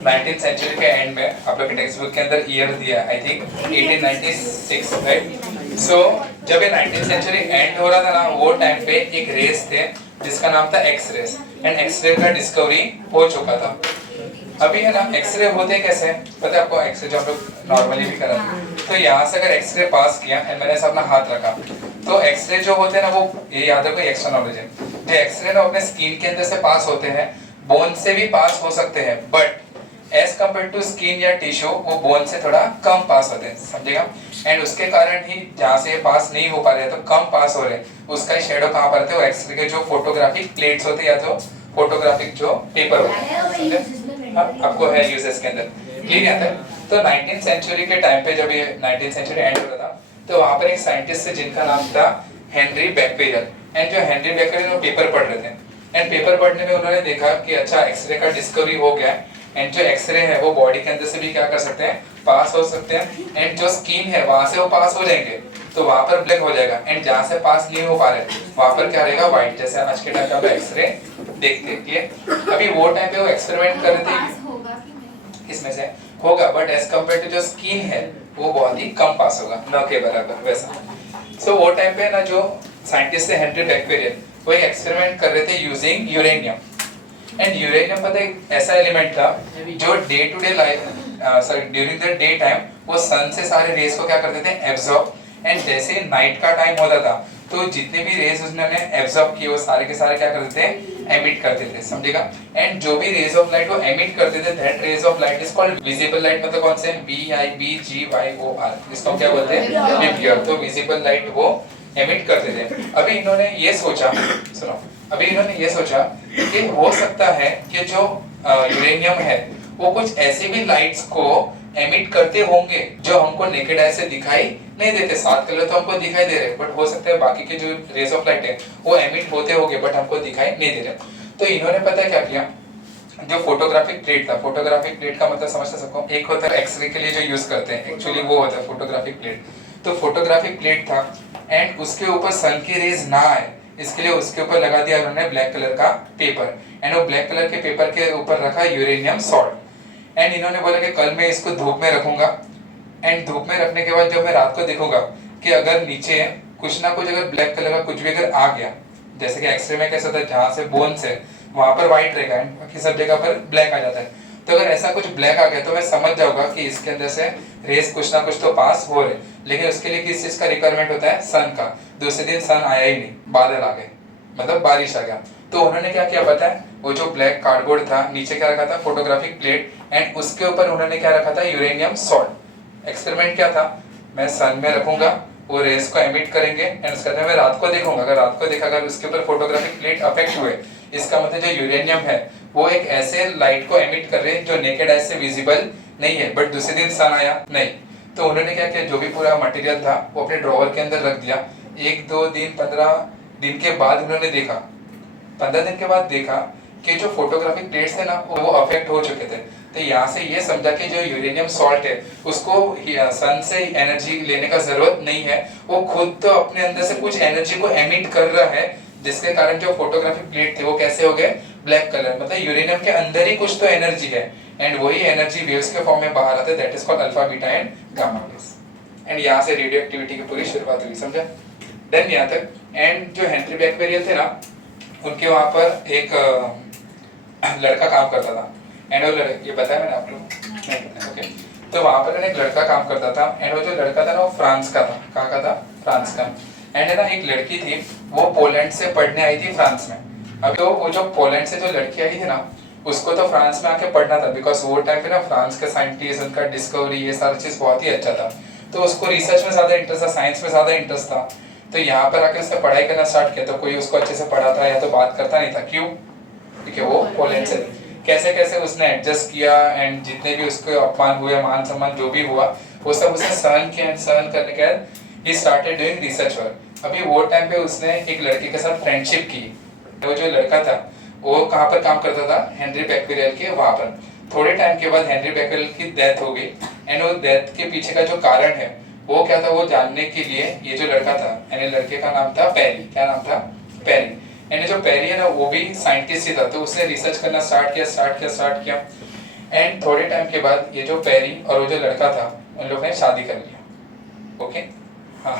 19th century के and में आप लोग के टेक्स्ट बुक के अंदर ईयर दिया आई थिंक 1896 राइट। सो जब ये 19th सेंचुरी एंड हो रहा था ना, वो टाइम पे एक रेस थे जिसका नाम था एक्स रेस, एंड एक्सरे का डिस्कवरी हो चुका था। अभी है ना, एक्सरे होते कैसे पता है आपको? एक्सरे जो हम लोग नॉर्मली भी कराते हैं, तो यहाँ से अगर एक्सरे पास किया एंड मैंने ऐसा अपना हाथ रखा, तो एक्सरे जो होते हैं ना, वो ये याद रखो एक्स्ट्रा नॉलेज है, जो एक्सरे ना अपने स्किन के अंदर से पास होते हैं, बोन से भी पास हो सकते हैं, but as compare to skin या टिश्यू वो बोन से थोड़ा कम पास होते हैं, समझेगा? एंड उसके कारण ही जहाँ से पास नहीं हो पा रहे हैं, तो कम पास हो रहे हैं, उसका शेडो कहाँ पर है? वो एक्सरे के जो फोटोग्राफिक प्लेट्स होते हैं या जो फोटोग्राफिक जो पेपर होते हैं, आपको है यूज इसके अंदर क्लियर आता है। तो 19th सेंचुरी के टाइम पे जब ये 19th सेंचुरी एंड हो रहा था, तो वहाँ पर एक साइंटिस्ट है जिनका नाम था हेनरी बैक्वेरियल, एंड जो हेनरी बैक्वेरियल वो पेपर पढ़ रहे थे, एंड पेपर पढ़ने में उन्होंने देखा कि अच्छा एक्सरे का डिस्कवरी हो गया, एंड जो एक्सरे है वो बॉडी के अंदर से भी क्या कर सकते हैं? पास हो सकते हैं, एंड जो स्किन है वहां से वो पास हो जाएंगे, तो वहां पर ब्लैक हो जाएगा, एंड जहां से पास नहीं हो पा रहे वहां पर क्या रहेगा? व्हाइट, जैसे आज के टाइम पे एक्सरे देखते हैं। अभी वो टाइम पे वो एक्सपेरिमेंट कर रहे थे इसमें से होगा, बट एज कम्पेयर टू जो स्किन है वो बहुत ही कम पास होगा, न के बराबर वैसा। सो वो टाइम पे ना जो साइंटिस्ट है हेनरी बैक्वेरियल, वो एक एक्सपेरिमेंट कर रहे थे यूजिंग यूरेनियम, एंड यूरेनियम पता है ऐसा एलिमेंट था जो day to day life sorry during the day time वो सन से सारे रेस को क्या करते थे? एब्जॉर्ब, एंड जैसे नाइट का टाइम होता था तो जितने भी रेस उसने एब्जॉर्ब किए वो सारे के सारे क्या करते थे? एमिट करते थे, समझेगा? एंड जो भी रेज ऑफ लाइट वो एमिट करते थे, that rays of light is called visible light. मतलब कौन से? VIBGYOR, इसको क्या बोलते हैं? विजिबल। तो विजिबल लाइट वो एमिट करते थे। अभी इन्होंने ये सोचा, सुनो, अभी इन्होंने ये सोचा कि हो सकता है कि जो यूरेनियम है वो कुछ ऐसे भी लाइट्स को एमिट करते होंगे जो हमको नेकेड आई से दिखाई नहीं देते। 7 कलर तो हमको दिखाई दे रहे, बट हो सकता है बाकी के जो रेज ऑफ लाइट है वो एमिट होते होंगे बट हमको दिखाई नहीं दे रहे। तो इन्होंने पता है क्या किया? जो फोटोग्राफिक प्लेट था, फोटोग्राफिक प्लेट का मतलब समझते सबको, एक होता है एक्सरे के लिए जो यूज करते हैं, एक्चुअली वो होता है फोटोग्राफिक प्लेट। तो फोटोग्राफिक प्लेट था, एंड उसके ऊपर सन की रेज ना आए इसके लिए उसके ऊपर लगा दिया उन्होंने ब्लैक कलर का पेपर, एंड वो ब्लैक कलर के पेपर के ऊपर रखा यूरेनियम सॉल्ट, एंड इन्होंने बोला कि कल मैं इसको धूप में रखूंगा, एंड धूप में रखने के बाद जब मैं रात को देखूंगा कि अगर नीचे कुछ ना कुछ अगर ब्लैक कलर का कुछ भी अगर आ गया, जैसे कि एक्सरे में कैसा था जहाँ से बोन से वहां पर व्हाइट रहेगा एंड बाकी सब जगह पर ब्लैक आ जाता है, तो अगर ऐसा कुछ ब्लैक आ गया तो मैं समझ जाऊंगा कि इसके अंदर से रेस कुछ ना कुछ तो पास हो रहे। लेकिन उसके लिए किस चीज का रिक्वायरमेंट होता है? सन का। दूसरे दिन सन आया ही नहीं, बादल आ गए, मतलब बारिश आ गया। तो उन्होंने क्या किया पता है? वो जो ब्लैक कार्डबोर्ड था नीचे क्या रखा था? फोटोग्राफिक प्लेट, एंड उसके ऊपर उन्होंने क्या रखा था? Uranium salt. एक्सपेरिमेंट क्या था? मैं सन में रखूंगा, वो रेस को एमिट करेंगे, एंड उसके बाद मैं रात को देखूंगा, अगर रात को देखा अगर उसके ऊपर फोटोग्राफिक प्लेट अफेक्ट हुए, इसका मतलब जो यूरेनियम है वो एक ऐसे लाइट को एमिट कर रहे हैं जो नेकेड आई से विजिबल नहीं है, बट दूसरे दिन सन आया नहीं। तो उन्होंने क्या किया? जो भी पूरा मटेरियल था वो अपने ड्रॉवर के अंदर रख दिया। 1-2 दिन 15 दिन के बाद उन्होंने देखा, 15 दिन के बाद देखा कि जो फोटोग्राफिक प्लेट्स थे ना वो अफेक्ट हो चुके थे। तो यहाँ से ये समझा कि जो यूरेनियम सॉल्ट है उसको सन से एनर्जी लेने का जरूरत नहीं है, वो खुद तो अपने अंदर से कुछ एनर्जी को एमिट कर रहा है, जिसके कारण जो फोटोग्राफिक प्लेट थे वो कैसे हो गए? Black colour. मतलब यूरेनियम के अंदर ही कुछ तो एनर्जी है, एंड वही एनर्जी वेव्स के फॉर्म में बाहर आते हैं, that is called alpha beta and gamma waves. And यहाँ से रेडियो एक्टिविटी की पूरी शुरुआत हुई, समझा? देन यहाँ तक, एंड जो हेनरी बैक्वेरियल थे ना उनके वहां पर एक लड़का काम करता था, एंड वो ये बताया मैंने आप लोग नहीं बताया, ओके? तो वहां पर एक लड़का काम करता था, एंड वो जो लड़का था ना वो फ्रांस का था। कहाँ का था? फ्रांस का। एंड ना एक लड़की थी वो पोलैंड से पढ़ने आई थी फ्रांस में। अब तो वो जो पोलैंड से जो लड़की आई थी ना उसको तो फ्रांस में आके पढ़ना था, बिकॉज वो टाइम पे ना फ्रांस के साइंटिस्ट उनका डिस्कवरी ये सारी चीज बहुत ही अच्छा था, तो उसको रिसर्च में ज्यादा इंटरेस्ट था, साइंस में ज्यादा इंटरेस्ट था। तो यहाँ पर आके उसने पढ़ाई करना स्टार्ट किया, तो कोई उसको अच्छे से पढ़ाता या तो बात करता नहीं था। क्यों? क्योंकि वो पोलैंड से कैसे कैसे उसने एडजस्ट किया, एंड जितने भी उसको अपमान हुए, मान सम्मान जो भी हुआ वो सब उसने सहन किया, एंड सहन करने के बाद he started doing research work. अभी वो टाइम पे उसने एक लड़के के साथ फ्रेंडशिप की। वो जो लड़का था वो कहाँ पर काम करता था? हेनरी बैक्वेरियल के वहां पर। थोड़े टाइम के बाद हेनरी बैक्वेरियल की डेथ हो गई, एंड वो डेथ के पीछे का जो कारण है वो क्या था वो जानने के लिए ये जो लड़का था, यानी लड़के का नाम था पेरी। क्या नाम था? पेरी। यानी जो पेरी है ना वो भी साइंटिस्ट ही था, तो उसने रिसर्च करना स्टार्ट किया। एंड थोड़े टाइम के बाद ये जो पेरी और वो जो लड़का था उन लोगों ने शादी कर लिया। ओके, हाँ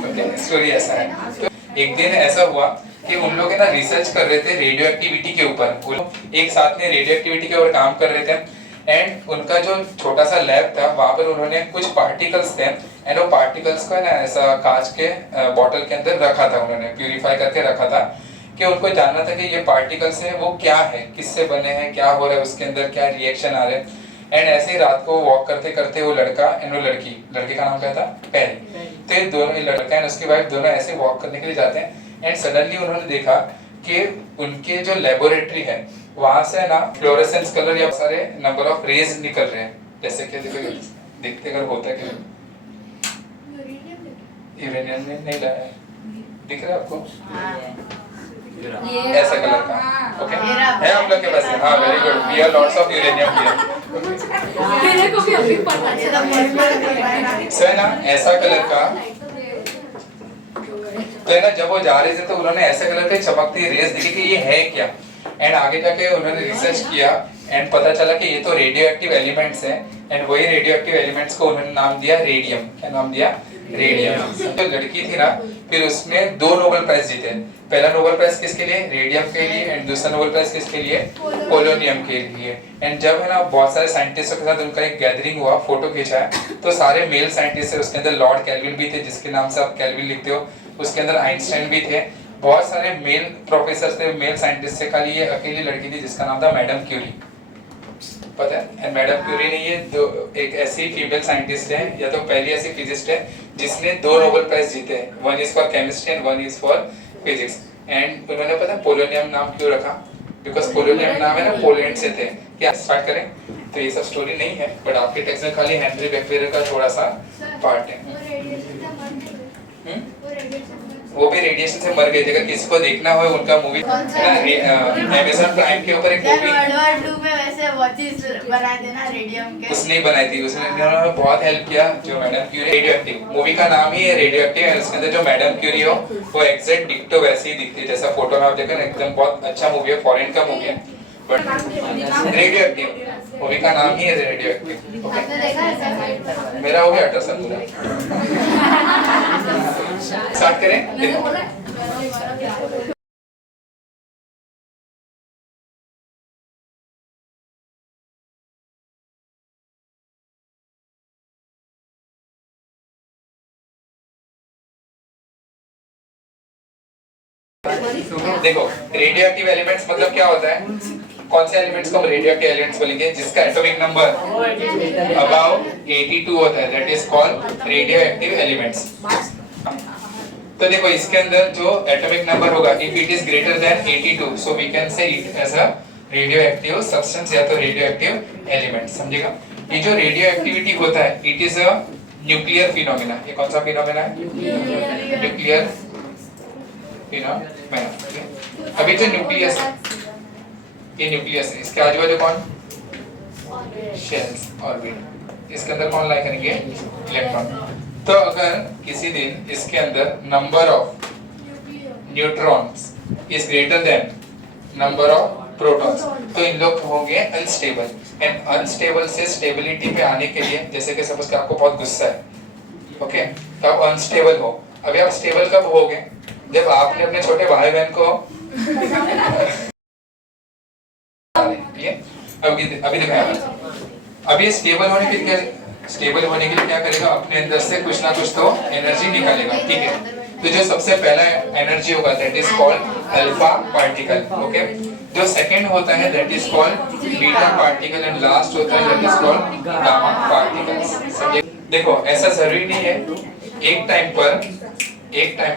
ओके, स्टोरी ऐसा है। तो एक दिन ऐसा हुआ कि उन लोग ना रिसर्च कर रहे थे रेडियो एक्टिविटी के ऊपर, वो लोग एक साथ में रेडियो एक्टिविटी के ऊपर काम कर रहे थे। एंड उनका जो छोटा सा लैब था वहां पर उन्होंने कुछ पार्टिकल्स थे एंड वो पार्टिकल्स को ना ऐसा कांच के बॉटल के अंदर रखा था, उन्होंने प्यूरिफाई करके रखा था कि उनको जानना था कि ये पार्टिकल्स हैं वो क्या है, किससे बने हैं, क्या हो रहा है उसके अंदर, क्या रिएक्शन आ रहे हैं। एंड ऐसे ही रात को वॉक करते करते वो लड़का एंड वो लड़की का नाम क्या था, पेरी। तो ये दोनों, लड़का एंड उसकी वाइफ दोनों ऐसे वॉक करने के लिए जाते हैं एंड सडनली उन्होंने देखा कि उनके जो लेबोरेटरी है वहां से ना फ्लोरेसेंस कलर या सारे नंबर ऑफ रेज निकल रहे हैं। जैसे कि देखते अगर होता है कि यूरेनियम में नहीं लाया, दिख रहा है आपको ऐसा कलर का? ओके, है आप लोग के पास? हाँ, very good, we are lots of uranium here. मेरे को भी अभी पता है। सो है ना ऐसा कलर का। तो है ना जब वो जा रहे थे तो उन्होंने ऐसे कलर के चमकती रेस देखी कि ये है क्या। एंड आगे जाके उन्होंने रिसर्च किया एंड पता चला कि ये तो रेडियो एक्टिव एलिमेंट्स हैं एंड वही रेडियो एक्टिव एलिमेंट्स को उन्होंने नाम दिया रेडियम। क्या नाम दिया? रेडियम। तो लड़की थी ना, फिर उसने 2 नोबेल प्राइज जीते। पहला नोबेल प्राइज किसके लिए? रेडियम के लिए। एंड दूसरा नोबेल प्राइज किसके लिए? पोलोनियम के लिए। एंड जब है ना बहुत सारे साइंटिस्टों के साथ उनका एक गैदरिंग हुआ, फोटो खींचा है, तो सारे मेल साइंटिस्ट थे। उसके अंदर लॉर्ड कैल्विन भी थे, जिसके नाम से आप कैल्विन लिखते हो। उसके अंदर आइंस्टाइन भी थे, बहुत सारे मेल प्रोफेसर थे, मेल साइंटिस्ट थे। खाली ये अकेली लड़की थी जिसका नाम था मैडम क्यूरी। पता है? एंड मैडम क्यूरी ने ये दो एक ऐसी फीमेल साइंटिस्ट है या तो पहली ऐसी फिजिस्ट है जिसने 2 नोबेल प्राइज जीते हैं। One is for chemistry and one is for physics. And उन्होंने पता है पोलोनियम नाम क्यों रखा? बिकॉज पोलोनियम नाम है ना पोलैंड से थे। क्या स्टार्ट करें? तो ये सब स्टोरी नहीं है, बट आपके टेक्स्ट में खाली हेनरी बेक्वेरियल का थोड़ा सा पार्ट है। वो भी रेडिएशन से मर गए थे। अगर किसी को देखना हो उनका मूवी अमेज़न प्राइम के ऊपर एक मूवी वर्ल्ड वॉर 2 में वैसे वॉचेस बनाए थे ना रेडियम के, उसने ही बनाई थी। उसने उन्होंने बहुत हेल्प किया। जो madam Curie, radio active movie का नाम ही है रेडियो एक्टिव है। उसके अंदर जो मैडम क्यूरी हो वो एग्जैक्ट डिक्टो वैसे ही दिखती है जैसा फोटो में आप देखें ना, एकदम बहुत अच्छा मूवी है, फॉरेन का मूवी है। बट रेडियो एक्टिव मूवी का नाम ही है रेडियो एक्टिव। ओके, मेरा हो गया अल्ट्रासाउंड पूरा। स्टार्ट करें? देखो, रेडियो एक्टिव एलिमेंट्स मतलब क्या होता है? कौन से एलिमेंट्स को हम रेडियो एक्टिव एलिमेंट्स बोलेंगे? जिसका एटॉमिक नंबर अबाउट 82 होता है, that is called radio active elements. तो देखो इसके अंदर जो एटॉमिक नंबर होगा, if it is greater than 82, so we can say it as a radio active substance या तो रेडियो एक्टिव एलिमेंट। समझेगा? ये जो रेडियो एक्टिविटी होता है it is a nuclear phenomena. ये कौन सा फिनोमेना है? Nuclear phenomena. अभी जो न्यूक्लियस है, ये न्यूक्लियस है, इसके आजू बाजू कौन? Shells, orbit. इसके अंदर कौन लाई करेंगे? इलेक्ट्रॉन। तो अगर किसी दिन इसके अंदर number of neutrons is greater then number of protons, तो इन लोग होंगे अनस्टेबल। एंड अनस्टेबल से स्टेबिलिटी पे आने के लिए, जैसे कि सपोज कि आपको बहुत गुस्सा है, ओके, तो आप अनस्टेबल हो। अभी आप स्टेबल कब होगे? जब आपने अपने छोटे भाई बहन को अभी दिखाया। अभी स्टेबल होने के लिए क्या करेगा? अपने अंदर से कुछ ना कुछ तो एनर्जी निकालेगा, ठीक है? तो जो सबसे पहला एनर्जी होगा that is called alpha particle. Okay, जो सेकंड होता है that is called beta particle and last होता है that is called gamma particles. समझे? देखो ऐसा जरूरी नहीं है एक टाइम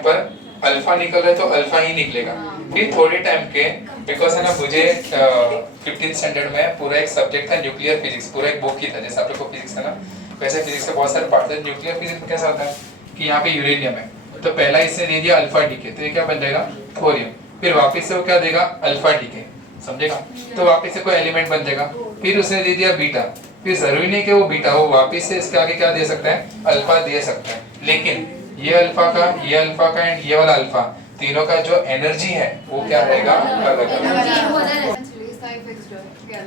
पर अल्फा निकल रहा है तो अल्फा ही निकलेगा। फिर थोड़े टाइम के, बिकॉज है ना मुझे 15th स्टैंडर्ड में पूरा एक सब्जेक्ट था न्यूक्लियर फिजिक्स, पूरा एक बुक ही था। जैसे आप लोग को फिजिक्स है ना, वैसे फिजिक्स के बहुत सारे पार्ट थे। न्यूक्लियर फिजिक्स में कैसा होता है कि यहाँ पे यूरेनियम है, तो पहला इसने दे दिया अल्फा डीके, तो ये क्या बन जाएगा? थोरियम। फिर वापस से वो क्या देगा? Alpha decay. समझेगा? तो वापस से कोई एलिमेंट बन जाएगा। फिर उसने दे दिया बीटा, फिर जरूरी नहीं कि वो बीटा हो, वापस से इसके आगे क्या दे सकता है? अल्फा दे सकता है। लेकिन ये अल्फा का एंड ये वाला अल्फा, तीनों का जो एनर्जी है वो क्या रहेगा? अलग अलग।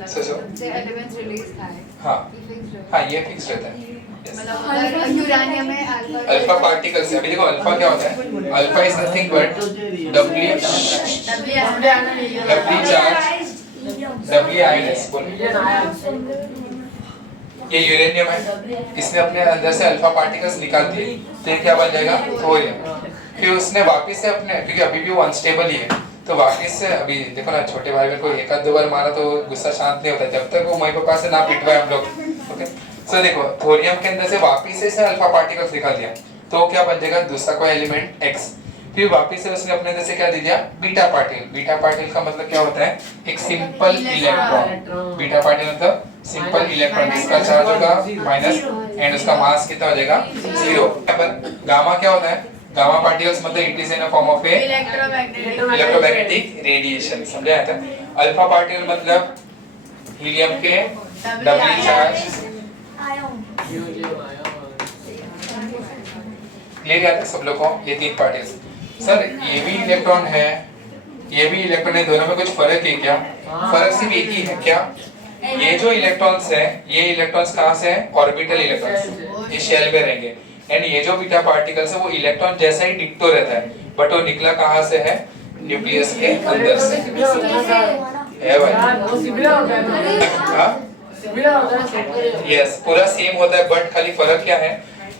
सोचो। The elements release था हाँ fixed है। हाँ ये फिक्स रहता है। Yes. मतलब यूरेनियम में अल्फा पार्टिकल्स अभी देखो अल्फा क्या होता है? Alpha is nothing but W charge W ions ये यूरेनियम है, इसने अपने अंदर से अल्फा पार्टिकल्स निकाल दिए, तो ये क्या बन जाएगा? थोरियम। फिर उसने वापस से अपने, क्योंकि अभी भी वो अनस्टेबल ही है, तो वापस से अभी देखो ना, छोटे भाई को एक आध दो बार मारा तो गुस्सा शांत नहीं होता जब तक वो मम्मी पापा से ना पिटवाए हम लोग। ओके, सो देखो थोरियम के अंदर से वापस से अल्फा पार्टिकल्स निकाल दिया, तो क्या बन जाएगा? दूसरा कोई एलिमेंट एक्स। फिर वापस से उसने अपने अंदर से क्या दे दिया? Beta particle. बीटा पार्टिकल का मतलब क्या होता है? एक सिंपल इलेक्ट्रॉन। बीटा पार्टिकल मतलब सिंपल इलेक्ट्रॉन, इसका चार्ज होगा माइनस एंड उसका मास कितना हो जाएगा? 0। पर गामा क्या होता है? गामा पार्टिकल्स मतलब it is in a form of A electromagnetic radiation, समझा जाता है। अल्फा पार्टिकल मतलब हीलियम के डबली चार्ज। क्लियर है सब लोगों को? ये 3 पार्टिकल्स। सर ये भी इलेक्ट्रॉन है, ये भी इलेक्ट्रॉन है, दोनों में कुछ फर्क है क्या? फर्क सिर्फ एक ही है, क्या? ये जो इलेक्ट्रॉन्स है, ये इलेक्ट्रॉन्स कहाँ से हैं? ऑर्बिटल इलेक्ट्रॉन्स, ये शेल में रहेंगे। एंड ये जो बीटा पार्टिकल्स है वो इलेक्ट्रॉन जैसा ही डिक्टो रहता है, बट वो निकला कहाँ से है? न्यूक्लियस के अंदर से है भाई। यस, पूरा सेम होता है, बट खाली फर्क क्या है?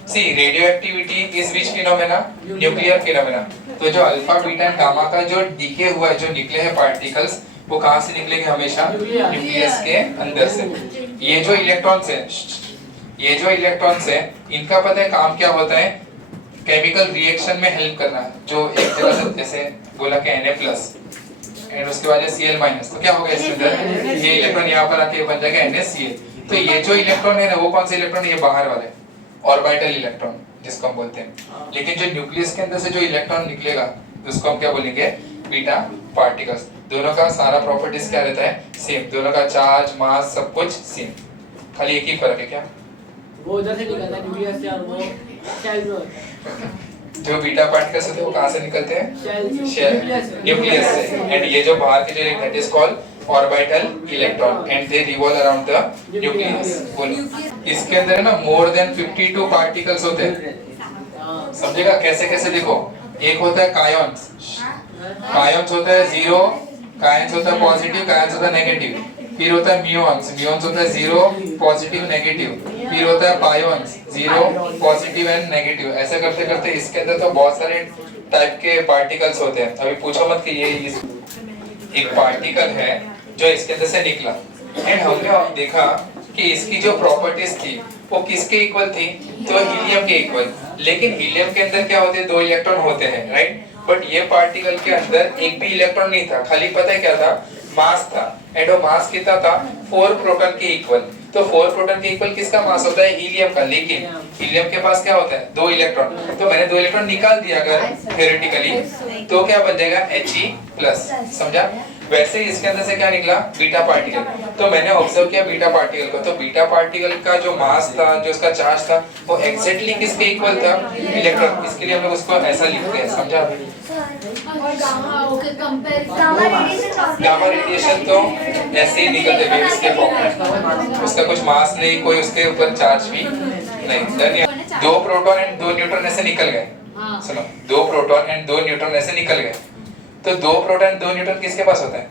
See radio activity is which phenomena? Nuclear phenomena. तो जो अल्फा बीटा एंड गामा का जो डीके हुआ है, जो निकले हैं पार्टिकल्स, वो कहाँ से निकलेंगे? हमेशा न्यूक्लियस के अंदर से। ये जो इलेक्ट्रॉन्स है, ये जो इलेक्ट्रॉन्स है, इनका पता है काम क्या होता है? केमिकल रिएक्शन में हेल्प करना। जो एक जगह से जैसे बोला कि Na+ एंड उसके बाद Cl-, तो क्या होगा इसके अंदर? ये इलेक्ट्रॉन यहाँ पर आके बन जाएगा NaCl। तो ये जो इलेक्ट्रॉन है ना, वो कौन सा इलेक्ट्रॉन? ये बाहर वाले ऑर्बिटल इलेक्ट्रॉन जिसको हम बोलते हैं। लेकिन जो न्यूक्लियस के अंदर से जो इलेक्ट्रॉन निकलेगा, उसको हम क्या बोलेंगे? Beta particles. दोनों का सारा प्रॉपर्टीज क्या रहता है? सेम। दोनों का चार्ज, मास, सब कुछ सेम, खाली एक ही फर्क है, क्या? वो उधर से निकलता है न्यूक्लियस से, और वो शेल में होता है। जो बीटा पार्टिकल्स होते हैं वो कहाँ से निकलते हैं? शेल न्यूक्लियस से। एंड ये जो बाहर के जो that is called orbital electron and they revolve around the nucleus. बोलो, इसके अंदर है ना मोर देन 52 पार्टिकल्स होते हैं, समझेगा? कैसे कैसे देखो, एक होता है कायॉन्स। कायॉन्स होता है 0, कायॉन्स होता है पॉजिटिव, कायॉन्स होता है नेगेटिव। फिर होता है म्यूऑन्स, म्यूऑन्स होता है 0, पॉजिटिव, नेगेटिव। फिर होता है पायोन्स, 0, पॉजिटिव एंड नेगेटिव। ऐसे करते करते इसके अंदर तो बहुत सारे टाइप के पार्टिकल्स होते हैं। अभी पूछो मत कि ये एक पार्टिकल है जो इसके अंदर से निकला, एंड हमने देखा कि इसकी जो प्रॉपर्टीज थी वो किसके इक्वल थी? तो हीलियम के इक्वल। लेकिन हीलियम के अंदर क्या होते हैं? 2 इलेक्ट्रॉन होते हैं, राइट? बट ये पार्टिकल के अंदर एक भी इलेक्ट्रॉन नहीं था, खाली पता है क्या था? मास था। एंड वो मास कितना था? 4 प्रोटॉन के इक्वल। तो 4 प्रोटॉन के इक्वल किसका मास होता है? हीलियम का। लेकिन हीलियम के पास क्या होता है? 2 इलेक्ट्रॉन। तो मैंने 2 इलेक्ट्रॉन निकाल दिया अगर थ्योरेटिकली, तो क्या बन जाएगा? He+, समझा? वैसे इसके अंदर से क्या निकला? Beta particle. तो मैंने ऑब्जर्व किया बीटा पार्टिकल को, तो बीटा पार्टिकल का जो मास था, जो उसका चार्ज था, वो एग्जैक्टली किसके इक्वल था? इलेक्ट्रॉन। इसके लिए हम लोग उसको ऐसा लिखते हैं, समझा? गामा रेडिएशन तो ऐसे ही निकलते हैं इसके फॉर्म में, उसका कुछ मास नहीं, कोई उसके ऊपर चार्ज भी नहीं। 2 प्रोटॉन एंड 2 न्यूट्रॉन ऐसे निकल गए। सुनो, 2 प्रोटॉन एंड 2 न्यूट्रॉन ऐसे निकल गए, तो 2 प्रोटॉन 2 न्यूट्रॉन किसके पास होता है?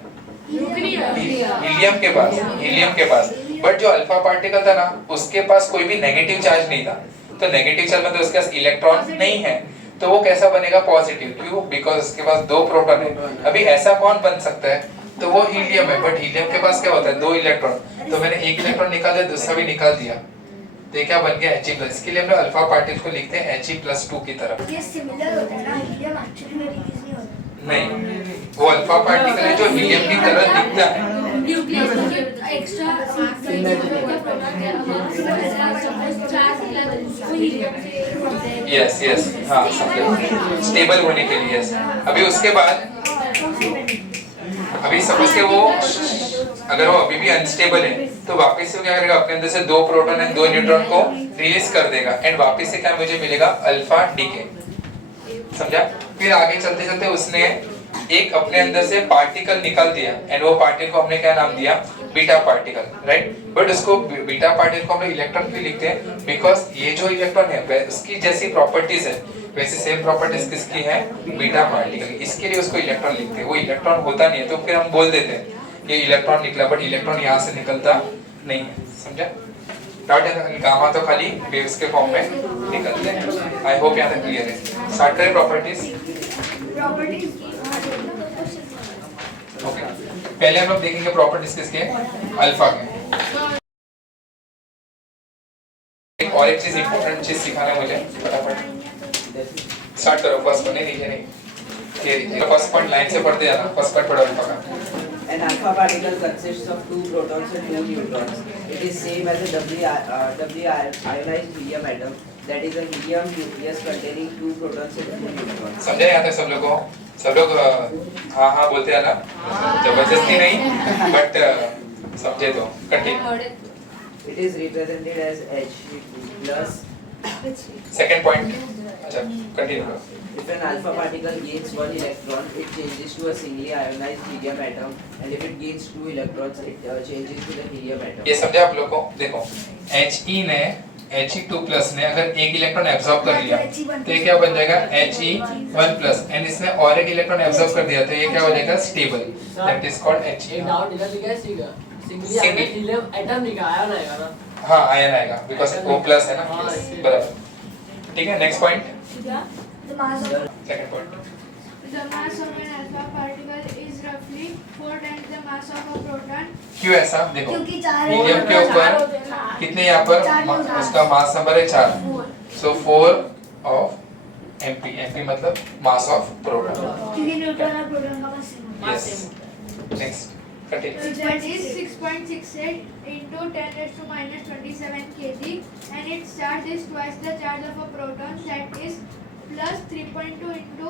हीलियम के पास। हीलियम के पास। बट जो अल्फा पार्टिकल था ना, उसके पास कोई भी नेगेटिव चार्ज नहीं था। तो नेगेटिव चार्ज मतलब उसके पास इलेक्ट्रॉन नहीं है, तो वो कैसा बनेगा? पॉजिटिव। क्यों? बिकॉज उसके पास 2 प्रोटॉन है। अभी ऐसा कौन बन सकता है? तो वो हीलियम है, बट हीलियम के पास क्या होता है? 2 इलेक्ट्रॉन। तो मैंने एक इलेक्ट्रॉन निकाल दिया, दूसरा भी निकाल दिया, तो क्या बन गया? He+। इसके लिए हम लोग अल्फा पार्टिकल को लिखते हैं He+2 की तरफ। ये सिमिलर होता है ना, हीलियम एक्चुअली में रिलीज नहीं होता। नहीं, वो अल्फा पार्टिकल है जो हीलियम की तरह दिखता है। न्यूक्लियस के एक्स्ट्रा यस यस, हाँ समझे, स्टेबल होने के लिए। यस। अभी उसके बाद अभी सपोज के वो अगर वो अभी भी अनस्टेबल है, तो वापस से क्या करेगा? अपने अंदर से 2 प्रोटॉन एंड 2 न्यूट्रॉन को रिलीज कर देगा, एंड वापस से क्या मुझे मिलेगा? अल्फा डीके, समझा? फिर आगे चलते चलते उसने एक अपने अंदर से पार्टिकल निकाल दिया एंड वो पार्टिकल को हमने क्या नाम दिया, बीटा पार्टिकल, राइट। बट उसको बीटा पार्टिकल को हम इलेक्ट्रॉन क्यों लिखते हैं, बिकॉज ये जो इलेक्ट्रॉन है उसकी जैसी प्रॉपर्टीज है वैसे सेम प्रॉपर्टीज किसकी है, बीटा पार्टिकल, इसके लिए उसको इलेक्ट्रॉन लिखते हैं। वो इलेक्ट्रॉन होता नहीं है तो फिर हम बोल देते हैं कि इलेक्ट्रॉन निकला, बट इलेक्ट्रॉन यहाँ से निकलता नहीं है, समझा। डाउट है, गामा तो खाली वेव्स के फॉर्म में निकलते हैं। आई होप यहाँ तक क्लियर है। स्टार्ट करें प्रॉपर्टीज। ओके, पहले हम लोग देखेंगे प्रॉपर्टीज किसके, अल्फा के। और एक चीज इंपॉर्टेंट चीज सिखाना है मुझे, फटाफट स्टार्ट करो। फर्स्ट पॉइंट नहीं, फर्स्ट पॉइंट लाइन से पढ़ते जाना। फर्स्ट पॉइंट पढ़ो अल्फा का। An alpha particle consists of 2 protons and 2 neutrons. It is same as a doubly ionized helium atom, that is a helium nucleus containing 2 protons and 2 neutrons. समझा यहाँ तक सब लोगों को? सब लोग हाँ हाँ बोलते हैं ना, जबरदस्ती नहीं, बट समझे तो। Continue. It is represented as H plus. Second point, अच्छा continue. If an alpha particle gains 1 electron, it changes to a singly ionized helium atom, and if it gains 2 electrons, it changes to the helium atom. ये समझा आप लोगों को? देखो He ने He2+ ने अगर एक इलेक्ट्रॉन एब्जॉर्ब कर लिया तो ये क्या बन जाएगा, He1+, एंड इसने और एक इलेक्ट्रॉन एब्जॉर्ब कर दिया तो ये क्या हो जाएगा, stable, that is called He। एक डाउट इधर लिखा है सिंगली आयन हीलियम एटम लिखा आयन आएगा ना। हाँ आयन आएगा बिकॉज़ O+ है ना, बराबर। ठीक है, next point, The mass of second point. The mass of an alpha particle is roughly 4 times the mass of a proton. क्यों ऐसा, देखो क्योंकि 4 हीलियम के ऊपर कितने यहाँ पर उसका मास नंबर है 4, सो 4 ऑफ MP मतलब मास ऑफ प्रोटॉन। क्योंकि न्यूट्रॉन और प्रोटॉन का mass same yes, next continue. That is 6.68 into 10 raised to minus 27 kg, and its charge is twice the charge of a proton, that is plus 3.2 into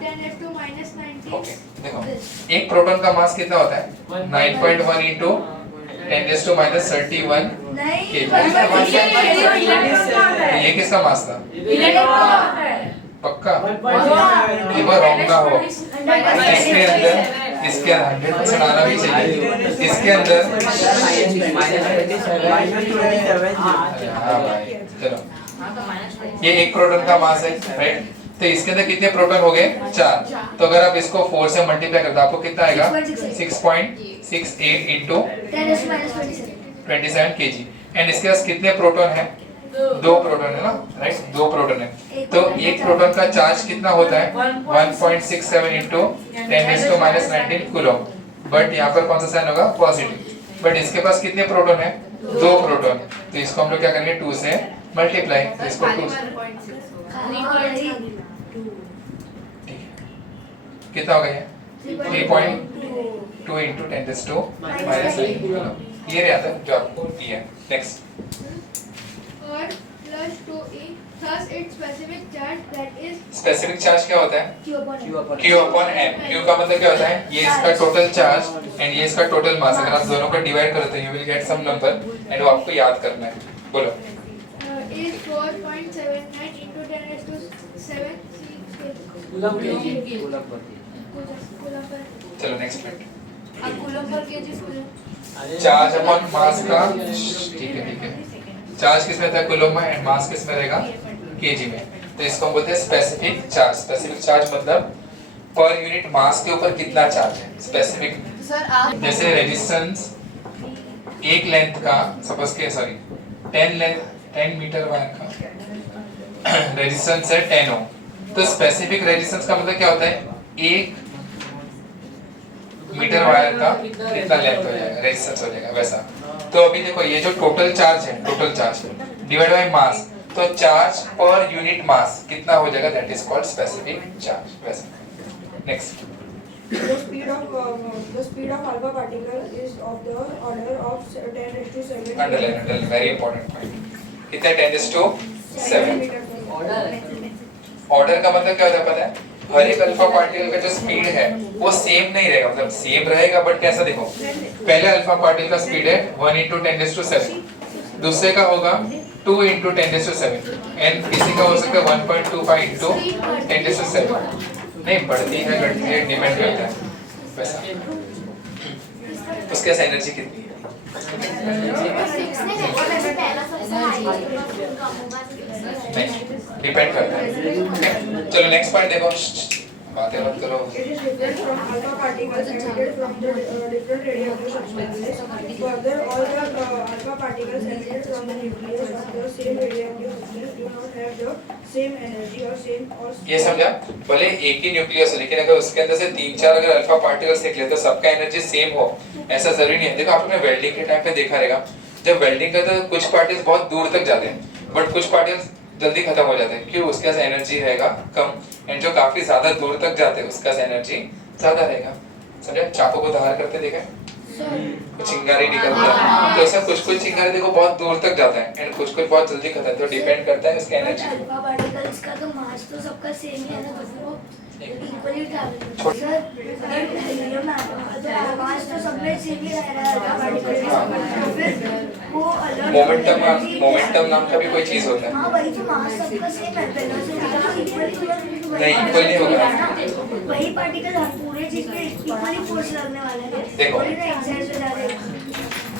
10 raised to minus 19. Okay, देखो एक proton का मास कितना होता है, 9.1 into 10 raised to minus 31 नहीं ये किसका मास था, पक्का? हाँ। एक बार रॉन्ग ना हो। इसके अंदर 100% आना भी चाहिए। इसके अंदर हाँ भाई, चलो ये एक प्रोटॉन का मास है, राइट। तो इसके अंदर कितने प्रोटॉन हो गए, 4। तो अगर आप इसको 4 से मल्टीप्लाई करते हो आपको कितना आएगा, 6.68 into 27 kg। एंड इसके पास कितने प्रोटॉन है, 2 प्रोटॉन है ना, राइट, 2 प्रोटॉन है। तो एक प्रोटॉन का चार्ज कितना होता है, 1.67 into 10 raised to minus 19 coulomb. But यहाँ पर कौन सा साइन होगा, पॉजिटिव। बट इसके पास कितने प्रोटॉन है, 2 प्रोटॉन। तो इसको हम लोग क्या करेंगे, 2 से मल्टीप्लाई, तो इसको 2 कितना हो गया, 3.2 into 10 raised to minus 19 coulomb. Clear है आता है जो आपको दिया। Next, Or plus 2e, thus its specific charge, that is specific charge क्या होता है, Q upon Q upon M। Q का मतलब क्या होता है, ये इसका टोटल चार्ज एंड ये इसका टोटल मास। अगर आप दोनों को डिवाइड करो तो you will get some number and वो आपको याद करना है। बोलो, is 4.79 into 10 raised to 7 coulomb KG. Coulomb per coulomb per. चलो नेक्स्ट पॉइंट, अब coulomb per KG coulomb charge upon mass का, ठीक है, चार्ज किस में था, कूलम में, एंड मास किस में रहेगा, केजी में। तो इसको हम बोलते हैं स्पेसिफिक चार्ज। स्पेसिफिक चार्ज मतलब पर यूनिट मास के ऊपर कितना चार्ज है, स्पेसिफिक। सर आप जैसे रेजिस्टेंस एक लेंथ का, सपोज के 10 मीटर वायर का रेजिस्टेंस है 10 ओम। तो स्पेसिफिक रेजिस्टेंस का मतलब क्या होता है, 1 मीटर वायर का कितना लेंथ हो जाएगा, रेजिस्टेंस हो जाएगा वैसा। तो अभी देखो ये जो टोटल चार्ज है, total charge divide by mass, तो चार्ज पर यूनिट मास कितना हो जाएगा, that is called specific charge वैसा। Next, The speed of alpha particle is of the order of 10 raised to 7 underline, very important point. कितना, 10 raised to 7। Order का मतलब क्या होता है पता है, हर एक अल्फा पार्टिकल का जो स्पीड है वो सेम नहीं रहेगा, मतलब सेम रहेगा बट कैसा, देखो पहले अल्फा पार्टिकल का स्पीड है 1 into 10 raised to 7, दूसरे का होगा 2 into 10 raised to 7, एंड किसी का हो सकता है 1.25 into 10 raised to 7। नहीं बढ़ती है घटती है डिपेंड करता है वैसा। उसके पास एनर्जी कितनी है? नहीं डिपेंड करता है। चलो नेक्स्ट पॉइंट देखो, बातें मत करो। It is different from alpha particles emitted from the different radioactive substances. Further, all the alpha particles emitted from the nucleus of the same radioactive substance do not have the same energy or same or ये समझा? भले एक ही nucleus हो लेकिन अगर उसके अंदर से 3-4 अगर अल्फा पार्टिकल्स निकले तो सबका एनर्जी सेम हो ऐसा जरूरी नहीं है। देखो आपने वेल्डिंग के टाइम पे देखा रहेगा, जब वेल्डिंग करते हैं तो कुछ पार्टिकल्स बहुत दूर तक जाते हैं बट कुछ पार्टिकल्स जल्दी खत्म हो जाते हैं। क्यों? उसके पास एनर्जी रहेगा कम, एंड जो काफी ज्यादा दूर तक जाते हैं उसका एनर्जी ज्यादा रहेगा। समझे? चाकू को धार करते देखा है? चिंगारी निकलती है तो ऐसा कुछ चिंगारी देखो बहुत दूर तक जाता है एंड कुछ बहुत जल्दी खत्म, तो डिपेंड करता है उसका एनर्जी। अल्फा पार्टिकल्स का तो मास तो सबका सेम ही है ना, तो वो इक्वली ट्रैवल करते हैं। सर अगर हीलियम एटम का तो मास तो सब में सेम ही रह रहा है अल्फा पार्टिकल्स का, तो फिर वो अलग मोमेंटम नाम का भी कोई चीज होता है। हाँ वही तो मास सबका सेम है, वेलोसिटी का इक्वली नहीं इक्वल नहीं होगा। वही पार्टिकल हर पूरे चीज पे इक्वली फोर्स लगने वाला है। देखो। वही ना एक्साइज हो जा रहे हैं।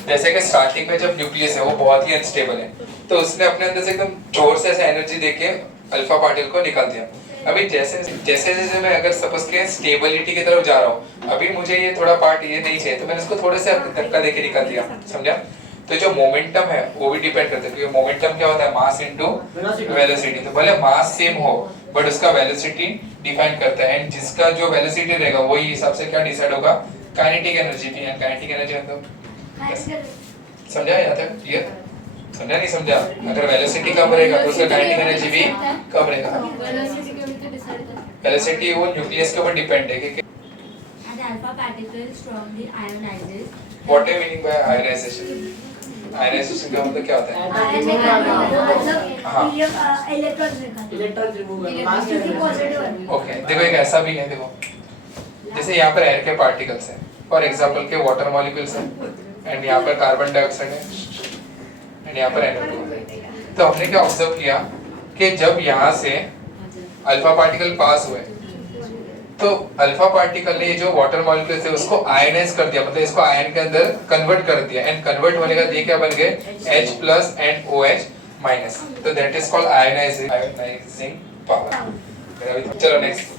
जैसे कि स्टार्टिंग में जब न्यूक्लियस है वो बहुत ही अनस्टेबल है तो उसने अपने अंदर से एकदम जोर से ऐसे एनर्जी देके अल्फा पार्टिकल को निकाल दिया। अभी जैसे जैसे मैं अगर सपोज के स्टेबिलिटी की तरफ जा रहा हूँ, अभी मुझे ये थोड़ा पार्ट ये नहीं चाहिए तो मैंने इसको थोड़े से धक्का देके निकाल दिया। समझा? तो जो मोमेंटम है वो भी डिपेंड करता है क्योंकि मोमेंटम क्या होता है? Mass into velocity. तो भले मास सेम हो बट उसका वेलोसिटी डिफाइन करता है एंड जिसका जो वेलोसिटी रहेगा वही हिसाब से क्या डिसाइड होगा? काइनेटिक एनर्जी भी। एंड काइनेटिक एनर्जी मतलब समझा? यहाँ तक क्लियर? समझा नहीं समझा? अगर वेलोसिटी कम रहेगा तो उसका काइनेटिक एनर्जी भी कम रहेगा। वेलोसिटी वो न्यूक्लियस के ऊपर डिपेंड है कि And alpha particles strongly ionizes. What is meaning by ionization? Ionization का मतलब क्या होता है? इलेक्ट्रॉन्स निकालते हैं। इलेक्ट्रॉन रिमूव करना, मास क्योंकि पॉजिटिव है। ओके देखो एक ऐसा भी है, देखो जैसे यहाँ पर एयर के पार्टिकल्स हैं फॉर एग्जांपल के वाटर मॉलिक्यूल्स हैं एंड यहाँ पर कार्बन डाइऑक्साइड है एंड यहाँ पर NO2 है। तो हमने क्या ऑब्जर्व किया कि जब यहाँ से अल्फा पार्टिकल पास हुए तो अल्फा पार्टिकल ने जो वाटर मॉलिक्यूल थे उसको आयनाइज कर दिया, मतलब इसको आयन के अंदर कन्वर्ट कर दिया एंड कन्वर्ट होने का ये क्या बन गए? H+ and OH-। तो that is called ionising power. चलो next.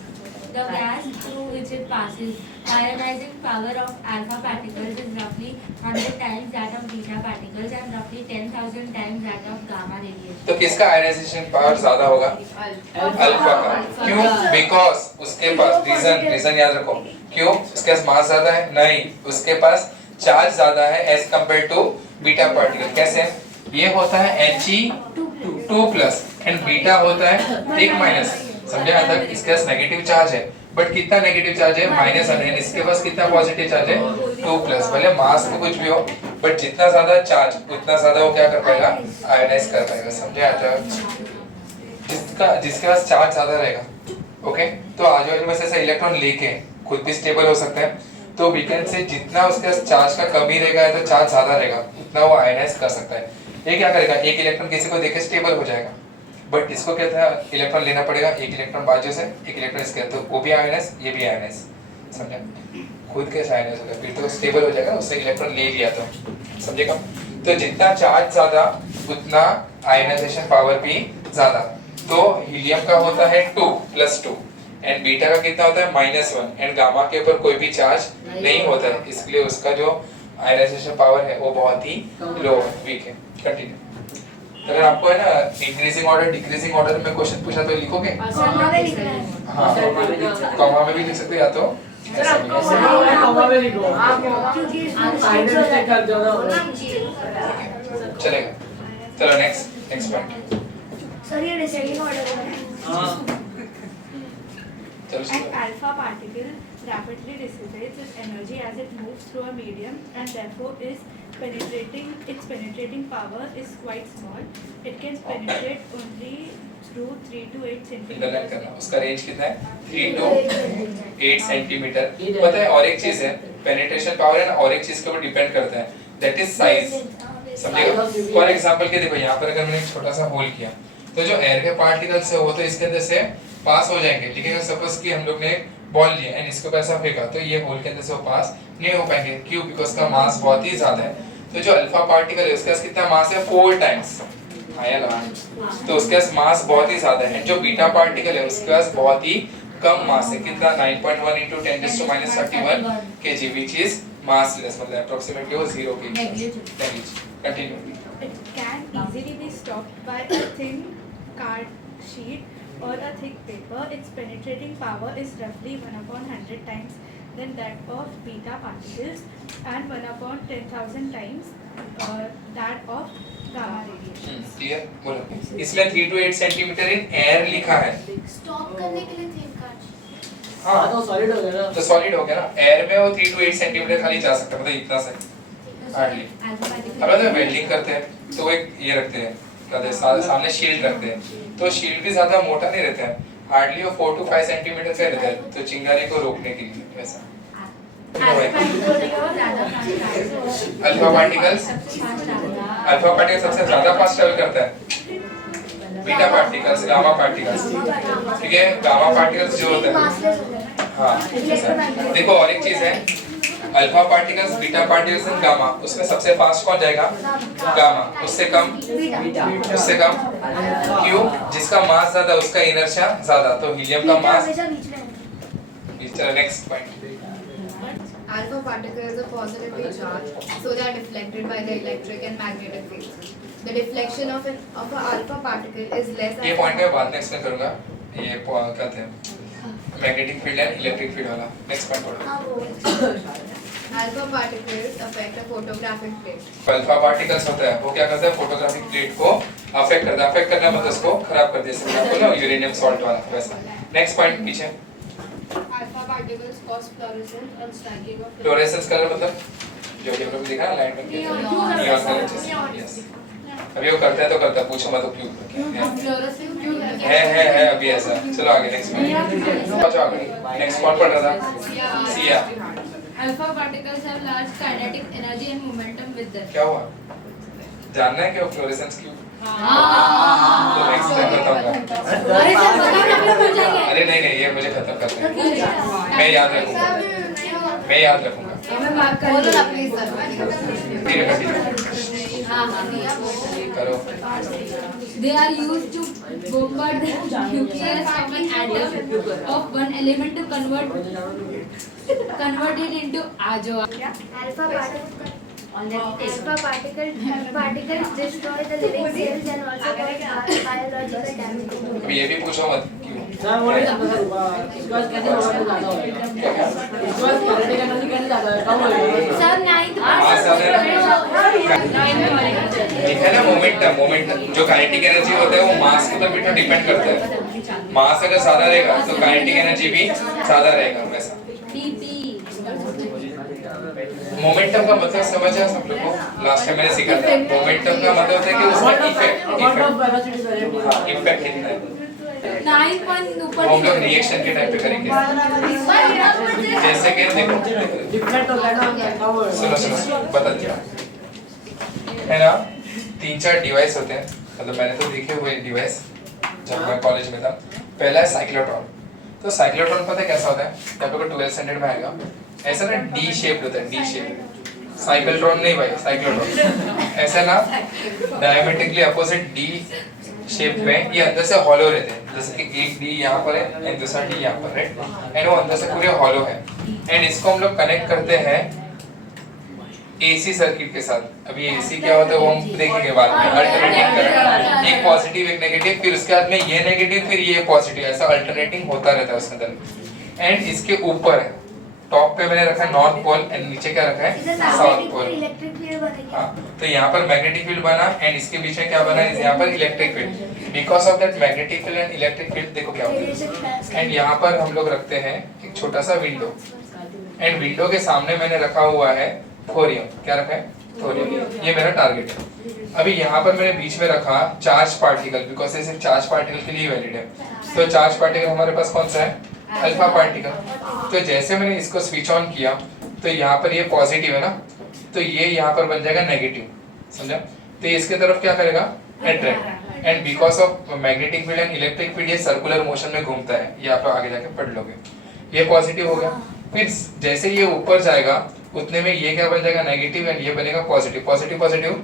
The gas through which it passes, ionizing power of alpha particles is roughly 100 times that of beta particles and roughly 10,000 times that of gamma radiation. तो किसका ionization power ज्यादा होगा? Alpha का। क्यों? Because उसके पास reason याद रखो। क्यों? उसके पास मास ज्यादा है? नहीं, उसके पास चार्ज ज्यादा है as compare to beta particle. कैसे? ये होता है He2+ एंड बीटा होता है 1-। समझे यहाँ तक? इसके पास नेगेटिव चार्ज है बट कितना नेगेटिव चार्ज है? -1। इसके पास कितना पॉजिटिव चार्ज है? 2+। भले मास तो कुछ भी हो बट जितना ज्यादा चार्ज उतना ज्यादा वो क्या कर पाएगा? आयनाइज कर पाएगा। समझे यहाँ तक? जिसके पास चार्ज ज्यादा रहेगा, ओके, तो आजू बाजू में से ऐसा इलेक्ट्रॉन लेके खुद भी स्टेबल हो सकता है। तो वी कैन से जितना उसके पास चार्ज का कमी रहेगा तो चार्ज ज्यादा रहेगा उतना वो आयनाइज कर सकता है। ये क्या करेगा? एक इलेक्ट्रॉन किसी को देके स्टेबल हो जाएगा बट इसको क्या था? इलेक्ट्रॉन लेना पड़ेगा, एक इलेक्ट्रॉन बाजू से एक इलेक्ट्रॉन इसके, तो वो भी आयनाइज ये भी आयनाइज। समझा? खुद कैसे आयनाइज होगा? फिर तो स्टेबल हो जाएगा, उससे इलेक्ट्रॉन ले लिया तो। समझेगा? तो जितना चार्ज ज्यादा उतना आयनाइजेशन पावर भी ज्यादा। तो हीलियम का होता है 2+2 एंड बीटा का कितना होता है? -1 एंड गामा के ऊपर कोई भी चार्ज नहीं होता है, इसलिए उसका जो आयनाइजेशन पावर है वो बहुत ही लो वीक है। कंटिन्यू। अगर आपको है ना इंक्रीजिंग ऑर्डर डिक्रीजिंग ऑर्डर में क्वेश्चन पूछा तो लिखोगे? कॉमा में लिखना है। हाँ, कॉमा में भी लिख सकते हो या तो ऐसा भी। कॉमा में लिखो क्योंकि इसमें साइड में चेक कर दो ना। चलेगा। चलो नेक्स्ट पॉइंट। सर ये डिसेंडिंग ऑर्डर में है। हां चलो An alpha particle rapidly dissipates its energy as it moves through a medium and therefore its penetrating power is quite small. It can penetrate only through 3 to 8 internet centimeters. करना, उसका range कितना है? 3 to 8 centimetre. पता है और एक चीज है, पेनिट्रेशन पावर है ना, और एक चीज के ऊपर डिपेंड करता है, दैट इज साइज। समझेगा? फॉर एग्जांपल के देखो यहाँ पर अगर मैंने एक छोटा सा होल किया तो जो एयर के पार्टिकल्स है वो तो इसके अंदर से पास हो जाएंगे, लेकिन सपोज कि हम लोग ने बॉल लिया एंड इसको ऐसा फेंका तो ये होल के अंदर से वो पास नहीं हो पाएंगे। क्यों? बिकॉज का मास बहुत ही ज्यादा है। तो जो अल्फा पार्टिकल है उसके पास कितना मास है? 4 टाइम्स। आया लगा? तो उसके पास मास बहुत ही ज्यादा है। जो बीटा पार्टिकल है उसके पास बहुत ही कम मास है। कितना? 9.1 into 10⁻31 kg, which is massless, मतलब approximately वो 0 kg। Negligible. Continue. It can easily be stopped by a thin card sheet or a thick paper. Its penetrating power is roughly 1/100 times than that of beta particles and 1/10,000 times that of gamma radiation. Clear? बोलो। इसमें 3 to 8 centimetre in air लिखा है। Stop करने के लिए thin card. हाँ तो solid हो गया ना। तो सॉलिड हो गया ना। एयर में वो 3 to 8 सेंटीमीटर खाली जा सकता है, मतलब इतना सा हार्डली। अब जब वेल्डिंग करते हैं तो वो एक ये रखते हैं, क्या कहते हैं, सामने शील्ड रखते हैं। तो शील्ड भी ज्यादा मोटा नहीं रहता है, हार्डली वो 4 to 5 सेंटीमीटर का रहता है, तो चिंगारी को रोकने के लिए वैसा। अल्फा पार्टिकल्स सबसे ज्यादा फास्ट ट्रैवल करता है। बीटा पार्टिकल्स, गामा पार्टिकल्स, ठीक है। गामा पार्टिकल्स जो होता है, हाँ देखो और एक चीज है, alpha particles, beta particles and gamma, उसमें सबसे फास्ट कौन जाएगा? गामा। उससे कम? उससे कम। क्यों? जिसका मास ज्यादा उसका इनर्शिया ज्यादा, तो हीलियम का mass. Next point. Alpha particles are positively charged, so they are deflected by the electric and magnetic fields. The deflection of an alpha particle is less than. ये पॉइंट मैं बाद में एक्सप्लेन करूंगा। ये क्या कहते हैं, magnetic field and electric field वाला। नेक्स्ट पॉइंट पढ़ो। Alpha particles affect a photographic plate. Alpha particles होता है वो क्या करता है? फोटोग्राफिक प्लेट को अफेक्ट करता है। अफेक्ट करना मतलब उसको खराब कर देता है, आपको ना यूरेनियम सॉल्ट वाला वैसा। नेक्स्ट पॉइंट पीछे। Alpha particles cause fluorescence and striking of fluorescence colour मतलब जो कि हम लोग देखा ना लाइट में नियॉन कलर। यस, अभी वो करता है तो करता है, पूछो मत क्यों fluorescence क्यों है अभी ऐसा। चलो आगे नेक्स्ट पॉइंट। बच्चों आगे नेक्स्ट कौन पढ़ रहा था? Siya. Alpha particles have large kinetic energy and momentum with them. क्या हुआ? जानना है क्या फ्लोरेसेंस क्यों? तो नेक्स्ट टाइम बताऊंगा। अरे नहीं ये मुझे खत्म करते हैं, मैं याद रखूंगा। बोलो ना प्लीज सर। धीरे करो। They are used to bombard the nucleus of an atom of one element to convert it into Alpha particles destroy the living cells and also cause biological damage. अभी ये भी पूछो मत क्यों। सर वो इसके बाद कैसे मोमेंटम ज्यादा होगा? इसके बाद कैनेटिक एनर्जी कैसे ज्यादा है? कम होगा? Sir, ninth है ना मोमेंटम जो काइनेटिक एनर्जी होता है वो मास के ऊपर भी तो डिपेंड करता है। मास अगर ज्यादा रहेगा तो काइनेटिक एनर्जी भी ज्यादा रहेगा वैसा। मोमेंटम का मतलब समझ आया सब लोग को? लास्ट टाइम मैंने सीखा था। मोमेंटम का मतलब होता है कि उसका इफेक्ट कितना है। वो हम लोग रिएक्शन के टाइप पे करेंगे। जैसे कि देखो सुनो बता दिया है ना, 3-4 डिवाइस होते हैं, मतलब मैंने तो देखे हुए डिवाइस जब मैं कॉलेज में था। पहला है साइक्लोट्रॉन। तो साइक्लोट्रॉन पता है कैसा होता है? जब आपको 12th स्टैंडर्ड में आएगा ऐसा ना डी शेप होता है, डी शेप। साइक्लोट्रॉन नहीं भाई, साइक्लोट्रॉन ऐसा ना डायमेट्रिकली अपोजिट डी शेप में, ये अंदर से हॉलो रहते हैं। जैसे कि एक डी यहाँ पर है एंड दूसरा डी यहाँ पर, राइट? एंड वो अंदर से पूरे हॉलो है एंड इसको हम लोग कनेक्ट करते हैं एसी सर्किट के साथ। अभी एसी क्या होता है वो हम देखेंगे बाद में। अल्टरनेटिंग करंट, एक पॉजिटिव एक नेगेटिव, फिर उसके बाद में ये नेगेटिव फिर ये पॉजिटिव, ऐसा अल्टरनेटिंग होता रहता है उसके अंदर। एंड इसके ऊपर टॉप पे मैंने रखा है नॉर्थ पोल एंड नीचे क्या रखा है? South pole. इलेक्ट्रिक फील्ड बनेगी। हाँ, तो यहाँ पर मैग्नेटिक फील्ड बना एंड इसके बीच में क्या बना है? यहाँ पर electric field. Because of that magnetic field and electric field देखो क्या होता है। एंड यहाँ पर हम लोग रखते हैं एक छोटा सा विंडो एंड विंडो के सामने मैंने रखा हुआ है थोरियम। क्या रखा है? थोरियम। ये मेरा टारगेट है। अभी यहाँ पर मैंने बीच में रखा चार्ज पार्टिकल, बिकॉज ये सिर्फ चार्ज पार्टिकल के लिए वैलिड है। तो चार्ज पार्टिकल हमारे पास कौन सा है? Alpha particle. तो जैसे मैंने इसको स्विच ऑन किया तो यहाँ पर ये पॉजिटिव है ना, तो ये यहाँ पर बन जाएगा नेगेटिव, समझा? तो इसके तरफ क्या करेगा? Attract, and because of magnetic field and electric field ये सर्कुलर मोशन में घूमता है, ये आप लोग आगे जाके पढ़ लोगे। ये पॉजिटिव हो गया। फिर जैसे ये ऊपर जाएगा उतने में ये क्या बन जाएगा, नेगेटिव, एंड ये बनेगा positive. Positive positive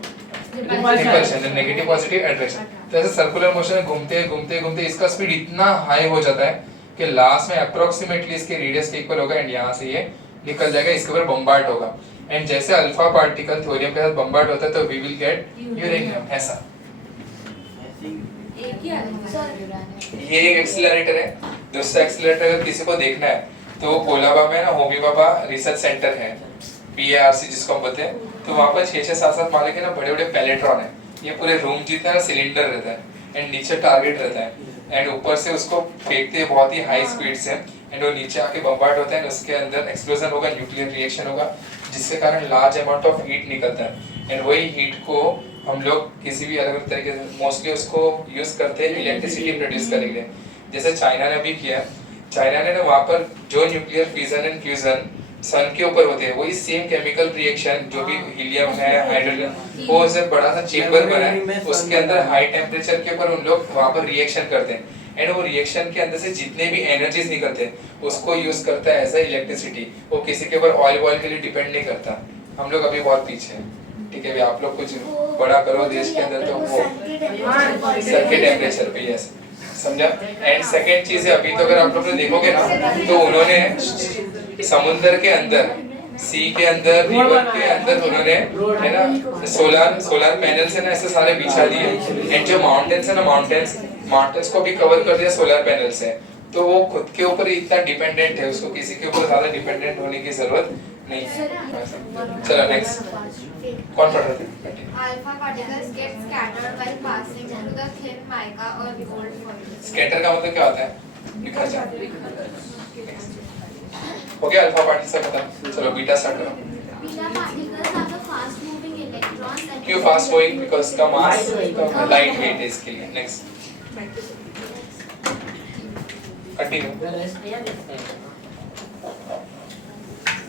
repulsion, negative positive attraction. तो ऐसे सर्कुलर मोशन में घूमते घूमते घूमते इसका स्पीड इतना हाई हो जाता है कि लास्ट में अप्रोक्सीमेटली इसके रेडियस के इक्वल होगा, एंड यहाँ से ये निकल जाएगा, इसके ऊपर बम्बार्ड होगा। एंड जैसे अल्फा पार्टिकल थोरियम के साथ बम्बार्ड होता है तो वी विल गेट यूरेनियम। ऐसा ये एक एक्सीलरेटर है। दूसरा एक्सीलरेटर अगर किसी को देखना है तो कोलाबा में ना होमी बाबा रिसर्च सेंटर है, PARC जिसको हम बोलते हैं, तो वहाँ पर 6-6 7-7 माले के ना बड़े-बड़े पैलेट्रॉन है। ये पूरे रूम जितना सिलेंडर रहता है, एंड नीचे टारगेट रहता है, एंड ऊपर से उसको फेंकते हैं बहुत ही हाई स्पीड से, एंड वो नीचे आके बम्बार्ड होता है, उसके अंदर एक्सप्लोजन होगा, न्यूक्लियर रिएक्शन होगा, जिसके कारण लार्ज अमाउंट ऑफ हीट निकलता है। एंड वही हीट को हम लोग किसी भी अलग अलग तरीके से मोस्टली उसको यूज करते हैं इलेक्ट्रिसिटी प्रोड्यूस करने के लिए। जैसे चाइना ने भी किया, चाइना ने वहाँ पर जो न्यूक्लियर फिजन एंड फ्यूजन सन के ऊपर होते हैं, वही सेम केमिकल रिएक्शन जो भी हीलियम है, हाइड्रोजन, वो उसे बड़ा सा चेम्बर बना है, उसके अंदर हाई टेम्परेचर के ऊपर उन लोग वहाँ पर रिएक्शन करते हैं, एंड वो रिएक्शन के अंदर से जितने भी एनर्जीज निकलते हैं उसको यूज करता है एज अ इलेक्ट्रिसिटी। वो किसी के ऊपर ऑयल के लिए डिपेंड नहीं करता। हम लोग अभी बहुत पीछे हैं, ठीक है, आप लोग कुछ बड़ा करो देश के अंदर तो वो सन के टेम्परेचर पे, यस, समझा। एंड सेकंड चीज है, अभी तो अगर आप लोग देखोगे ना तो उन्होंने समुद्र के अंदर, सी के अंदर, रिवर के अंदर उन्होंने है ना सोलर पैनल्स है ना ऐसे सारे बिछा दिए, एंड जो माउंटेन्स है ना माउंटेन्स को भी कवर कर दिया सोलर पैनल से। तो वो खुद के ऊपर इतना डिपेंडेंट है, उसको किसी के ऊपर ज्यादा डिपेंडेंट होने की जरूरत नहीं है। चलो नेक्स्ट, कौन पढ़ रहा था? Alpha particles get scattered while passing through the thin mica or gold foil. Scatter का मतलब क्या होता है? लिखा जाए। हो गया अल्फा पार्टिकल्स का पता। चलो बीटा स्टार्ट करो। Beta particles are the fast moving electrons that क्यों फास्ट मूविंग? बिकॉज़ का मास लाइट वेट है इसके लिए। Next continue.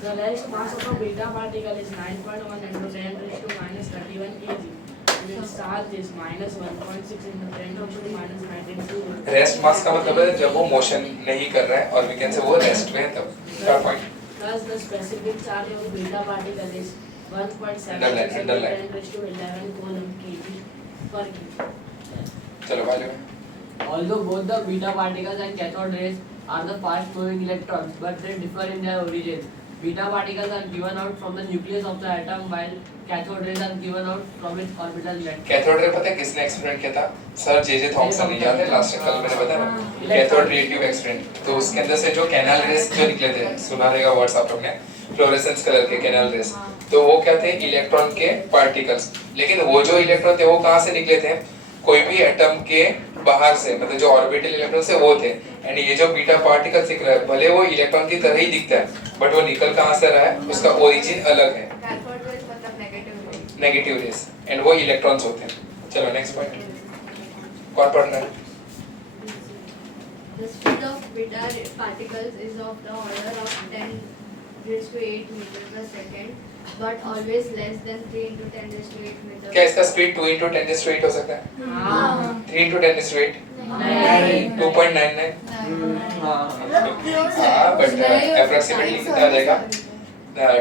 The rest mass of a beta particle is 9.1 into 10 raised to minus 31 kg. And its charge is minus 1.6 into 10 raised to minus 92. Rest mass का मतलब है जब वो motion नहीं कर रहा है, और वी कैन से वो रेस्ट में है तब। Third point, Thus the specific charge of a beta particle is 1.7 Underline, into underline. 10 raised to 11 coulomb kg per kg. चलो वाले में। Although both the beta particles and cathode rays are the fast moving electrons, but they differ in their origin. Beta particles are given out from the nucleus of the atom, while cathode rays are given out from its orbital net. Cathode ray पता है किसने experiment किया था? Sir J Thomson ने, याद है last कल मैंने बताया ना, कैथोड रे ट्यूब एक्सपेरिमेंट। तो उसके अंदर से जो कैनाल रेस जो निकले थे, सुना रहेगा वर्ड्स आप लोग ने, फ्लोरेसेंस कलर के कैनाल रेस, तो वो क्या थे? इलेक्ट्रॉन के पार्टिकल्स। लेकिन वो जो इलेक्ट्रॉन थे वो कहाँ से निकले थे? कोई भी एटम के बाहर से, मतलब जो ऑर्बिटल इलेक्ट्रॉन से वो थे। एंड ये जो बीटा पार्टिकल दिख रहा है, भले वो इलेक्ट्रॉन की तरह ही दिखता है, बट वो निकल कहाँ से रहा है, उसका ओरिजिन अलग है, Cathode rays मतलब negative rays. Negative rays, and वो इलेक्ट्रॉन्स होते हैं। चलो नेक्स्ट पॉइंट, कौन पढ़ रहा है? The speed of beta particles is of the order of 10 raised to 8 meters per second, but always less than 3 into 10 raised to 8 meters. क्या इसका स्पीड 2 into 10 raised to 8 हो सकता है? हाँ। 3 into 10 raised to 8? नहीं। 2.99? हाँ, बट अप्रोक्सीमेटली कितना आ जाएगा?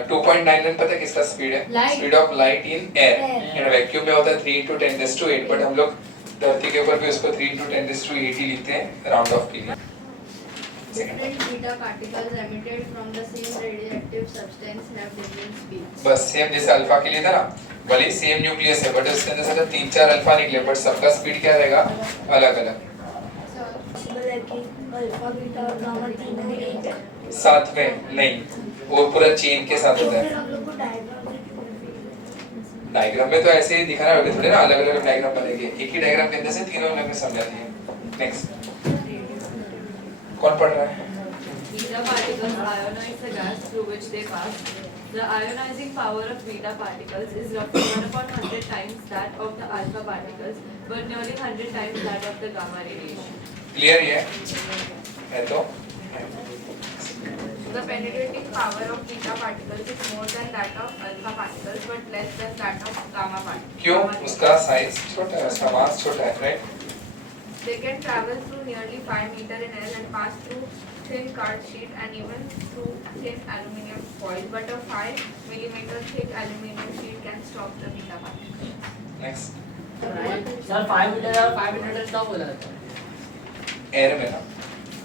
2.99 पता है किसका स्पीड है? Light. Speed of light in air. And vacuum में होता है 3 into 10 raised to 8, बट हम लोग धरती के ऊपर भी उसको 3 into 10 raised to 8 ही लिखते हैं राउंड ऑफ के लिए। Different beta particles emitted from the same radioactive substance have different speeds. बस सेम जैसे अल्फा के लिए था ना, भले सेम न्यूक्लियस है बट उसके अंदर से 3-4 अल्फा निकले, बट सबका स्पीड क्या रहेगा? अलग अलग। possible है कि अल्फा बीटा और गामा तीनों ही एक है। साथ में नहीं, वो पूरा चेन के साथ होता फिर है। हम लोग को डायग्राम में तो ऐसे ही दिखाना होगा, थोड़े ना अलग अलग डायग्राम बनेंगे, एक ही डायग्राम के अंदर से तीनों में समझा दिए। नेक्स्ट, कौन पढ़ रहा है? Beta particles ionize the gas through which they pass. The ionizing power of beta particles is roughly 1/100 times that of the alpha particles, but nearly 100 times that of the gamma radiation. Clear ये है तो? The penetrating power of beta particles is more than that of alpha particles but less than that of gamma particles. क्यों? उसका size छोटा है, उसका मास छोटा है, right? They can travel through nearly 5 meters in air and pass through thin card sheet and even through thin aluminium foil, but a 5 millimeter thick aluminium sheet can stop the beta particles. Next. Sir 5 meter और 5 metre stop हो जाता है air में ना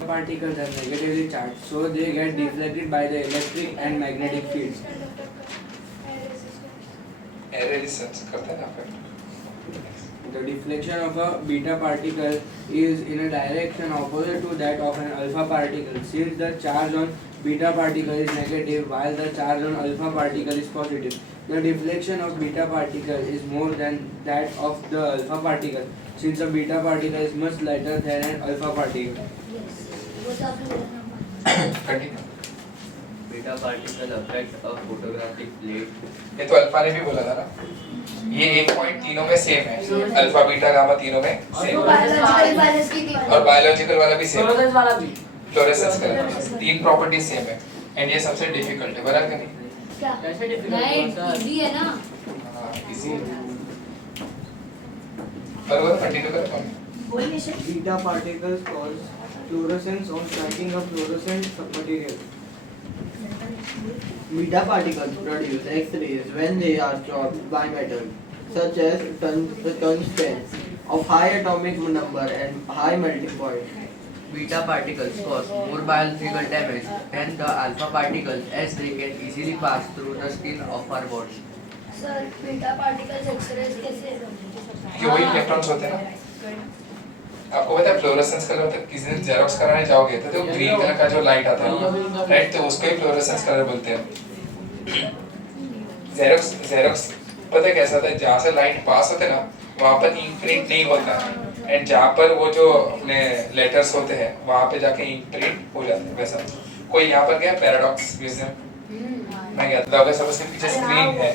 Particles are negatively charged, so they get deflected by the electric and magnetic fields. Air resistance करता है ना फिर. The deflection of a beta particle is in a direction opposite to that of an alpha particle, since the charge on beta particle is negative while the charge on alpha particle is positive. The deflection of beta particle is more than that of the alpha particle, since a beta particle is much lighter than an alpha particle. Continue. Beta particle affect a photographic plate. ये तो alpha ने भी बोला था ना. ये एक point तीनों में सेम है. अल्फा बीटा गामा तीनों में सेम है. और बायोलॉजिकल वाला भी सेम है. फ्लोरेसेंस वाला भी फ्लोरेसेंस का तीन प्रॉपर्टी सेम है. एंड ये सबसे डिफिकल्ट है, बराबर नहीं? कैसे डिफिकल्ट है इजी है ना. हाँ इजी है. बराबर कंटिन्यू करो. Beta particles cause fluorescence on striking a fluorescent submaterial. Beta particles produce X-rays when they are chopped by metal, such as tungsten, of high atomic number and high melting point. Beta particles cause more biological damage than the alpha particles as they can easily pass through the skin of our body. Sir, beta particles X-rays कैसे? ये वही electrons होते हैं ना. आपको पता है fluorescence colour होता है. किसी दिन जेरोक्स कराने जाओगे तो वो ग्रीन कलर का जो लाइट आता है, राइट, तो उसको ही फ्लोरेसेंस कलर बोलते हैं. जेरोक्स पता है कैसा होता है? जहाँ से लाइट पास होते हैं ना वहाँ पर इंक प्रिंट नहीं होता है, एंड जहाँ पर वो जो अपने लेटर्स होते हैं वहाँ पे जाके इंक प्रिंट हो जाते हैं. वैसा कोई यहाँ पर गया पैराडॉक्स म्यूजियम मैं गया था. अगर सब उसके पीछे स्क्रीन है,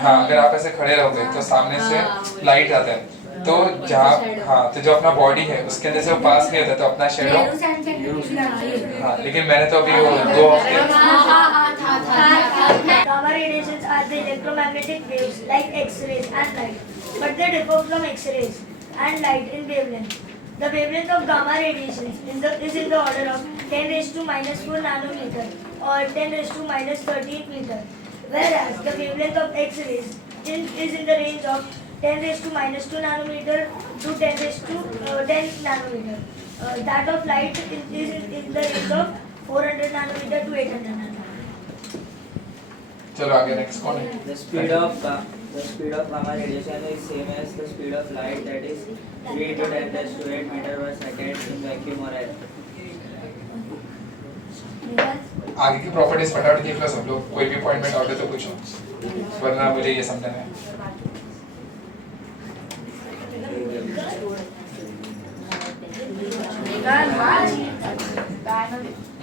हाँ, अगर आप ऐसे खड़े रहोगे तो सामने से लाइट आता है, तो जहाँ हाँ तो जो अपना बॉडी है उसके अंदर से वो पास नहीं होता तो अपना शेडो. हाँ लेकिन मैंने तो अभी वो 2 हफ्ते. Gamma radiations are the electromagnetic waves like X-rays and light, but they differ from X-rays and light in wavelength. The wavelength of gamma radiations is in the order of 10 raised to minus 4 nanometer or 10 raised to minus 13 meter, whereas the wavelength of X-rays is in the range of 10 raised to minus 2 nanometer to 10 raised to 10 nanometer. That of light is in the range of 400 nanometer to 800 nanometer. चलो आगे next कौन है? The speed of gamma radiation is same as the speed of light, that is 3 to 10 raised to 8 meter per second in vacuum or air. आगे की properties फटाफट देख लो सब लोग. कोई भी पॉइंट में डाउट है तो पूछो, वरना मुझे ये समझना है.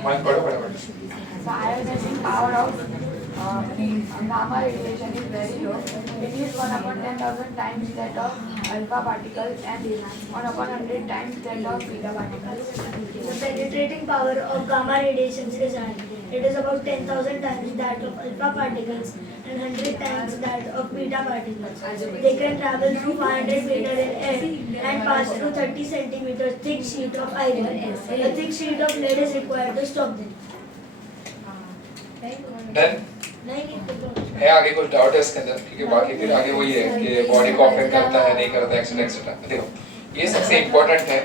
मन पढ़ो फटाफट. The ionizing power of gamma radiation is very low. It is 1/10,000 times that of alpha particles and 1/100 times that of beta particles. The penetrating power of gamma radiations is high. It is about 10,000 times that of alpha particles and 100 times that of beta particles. They can travel through 500 meters in air and pass through 30 centimeters thick sheet of iron. A thick sheet of lead is required to stop them. Done है. आगे कुछ doubt है इसके अंदर? क्योंकि बाकी फिर आगे वही है कि बॉडी को अफेक्ट करता है नहीं करता, एक्सेट्रा एक्सेट्रा. देखो ये सबसे इम्पोर्टेंट है.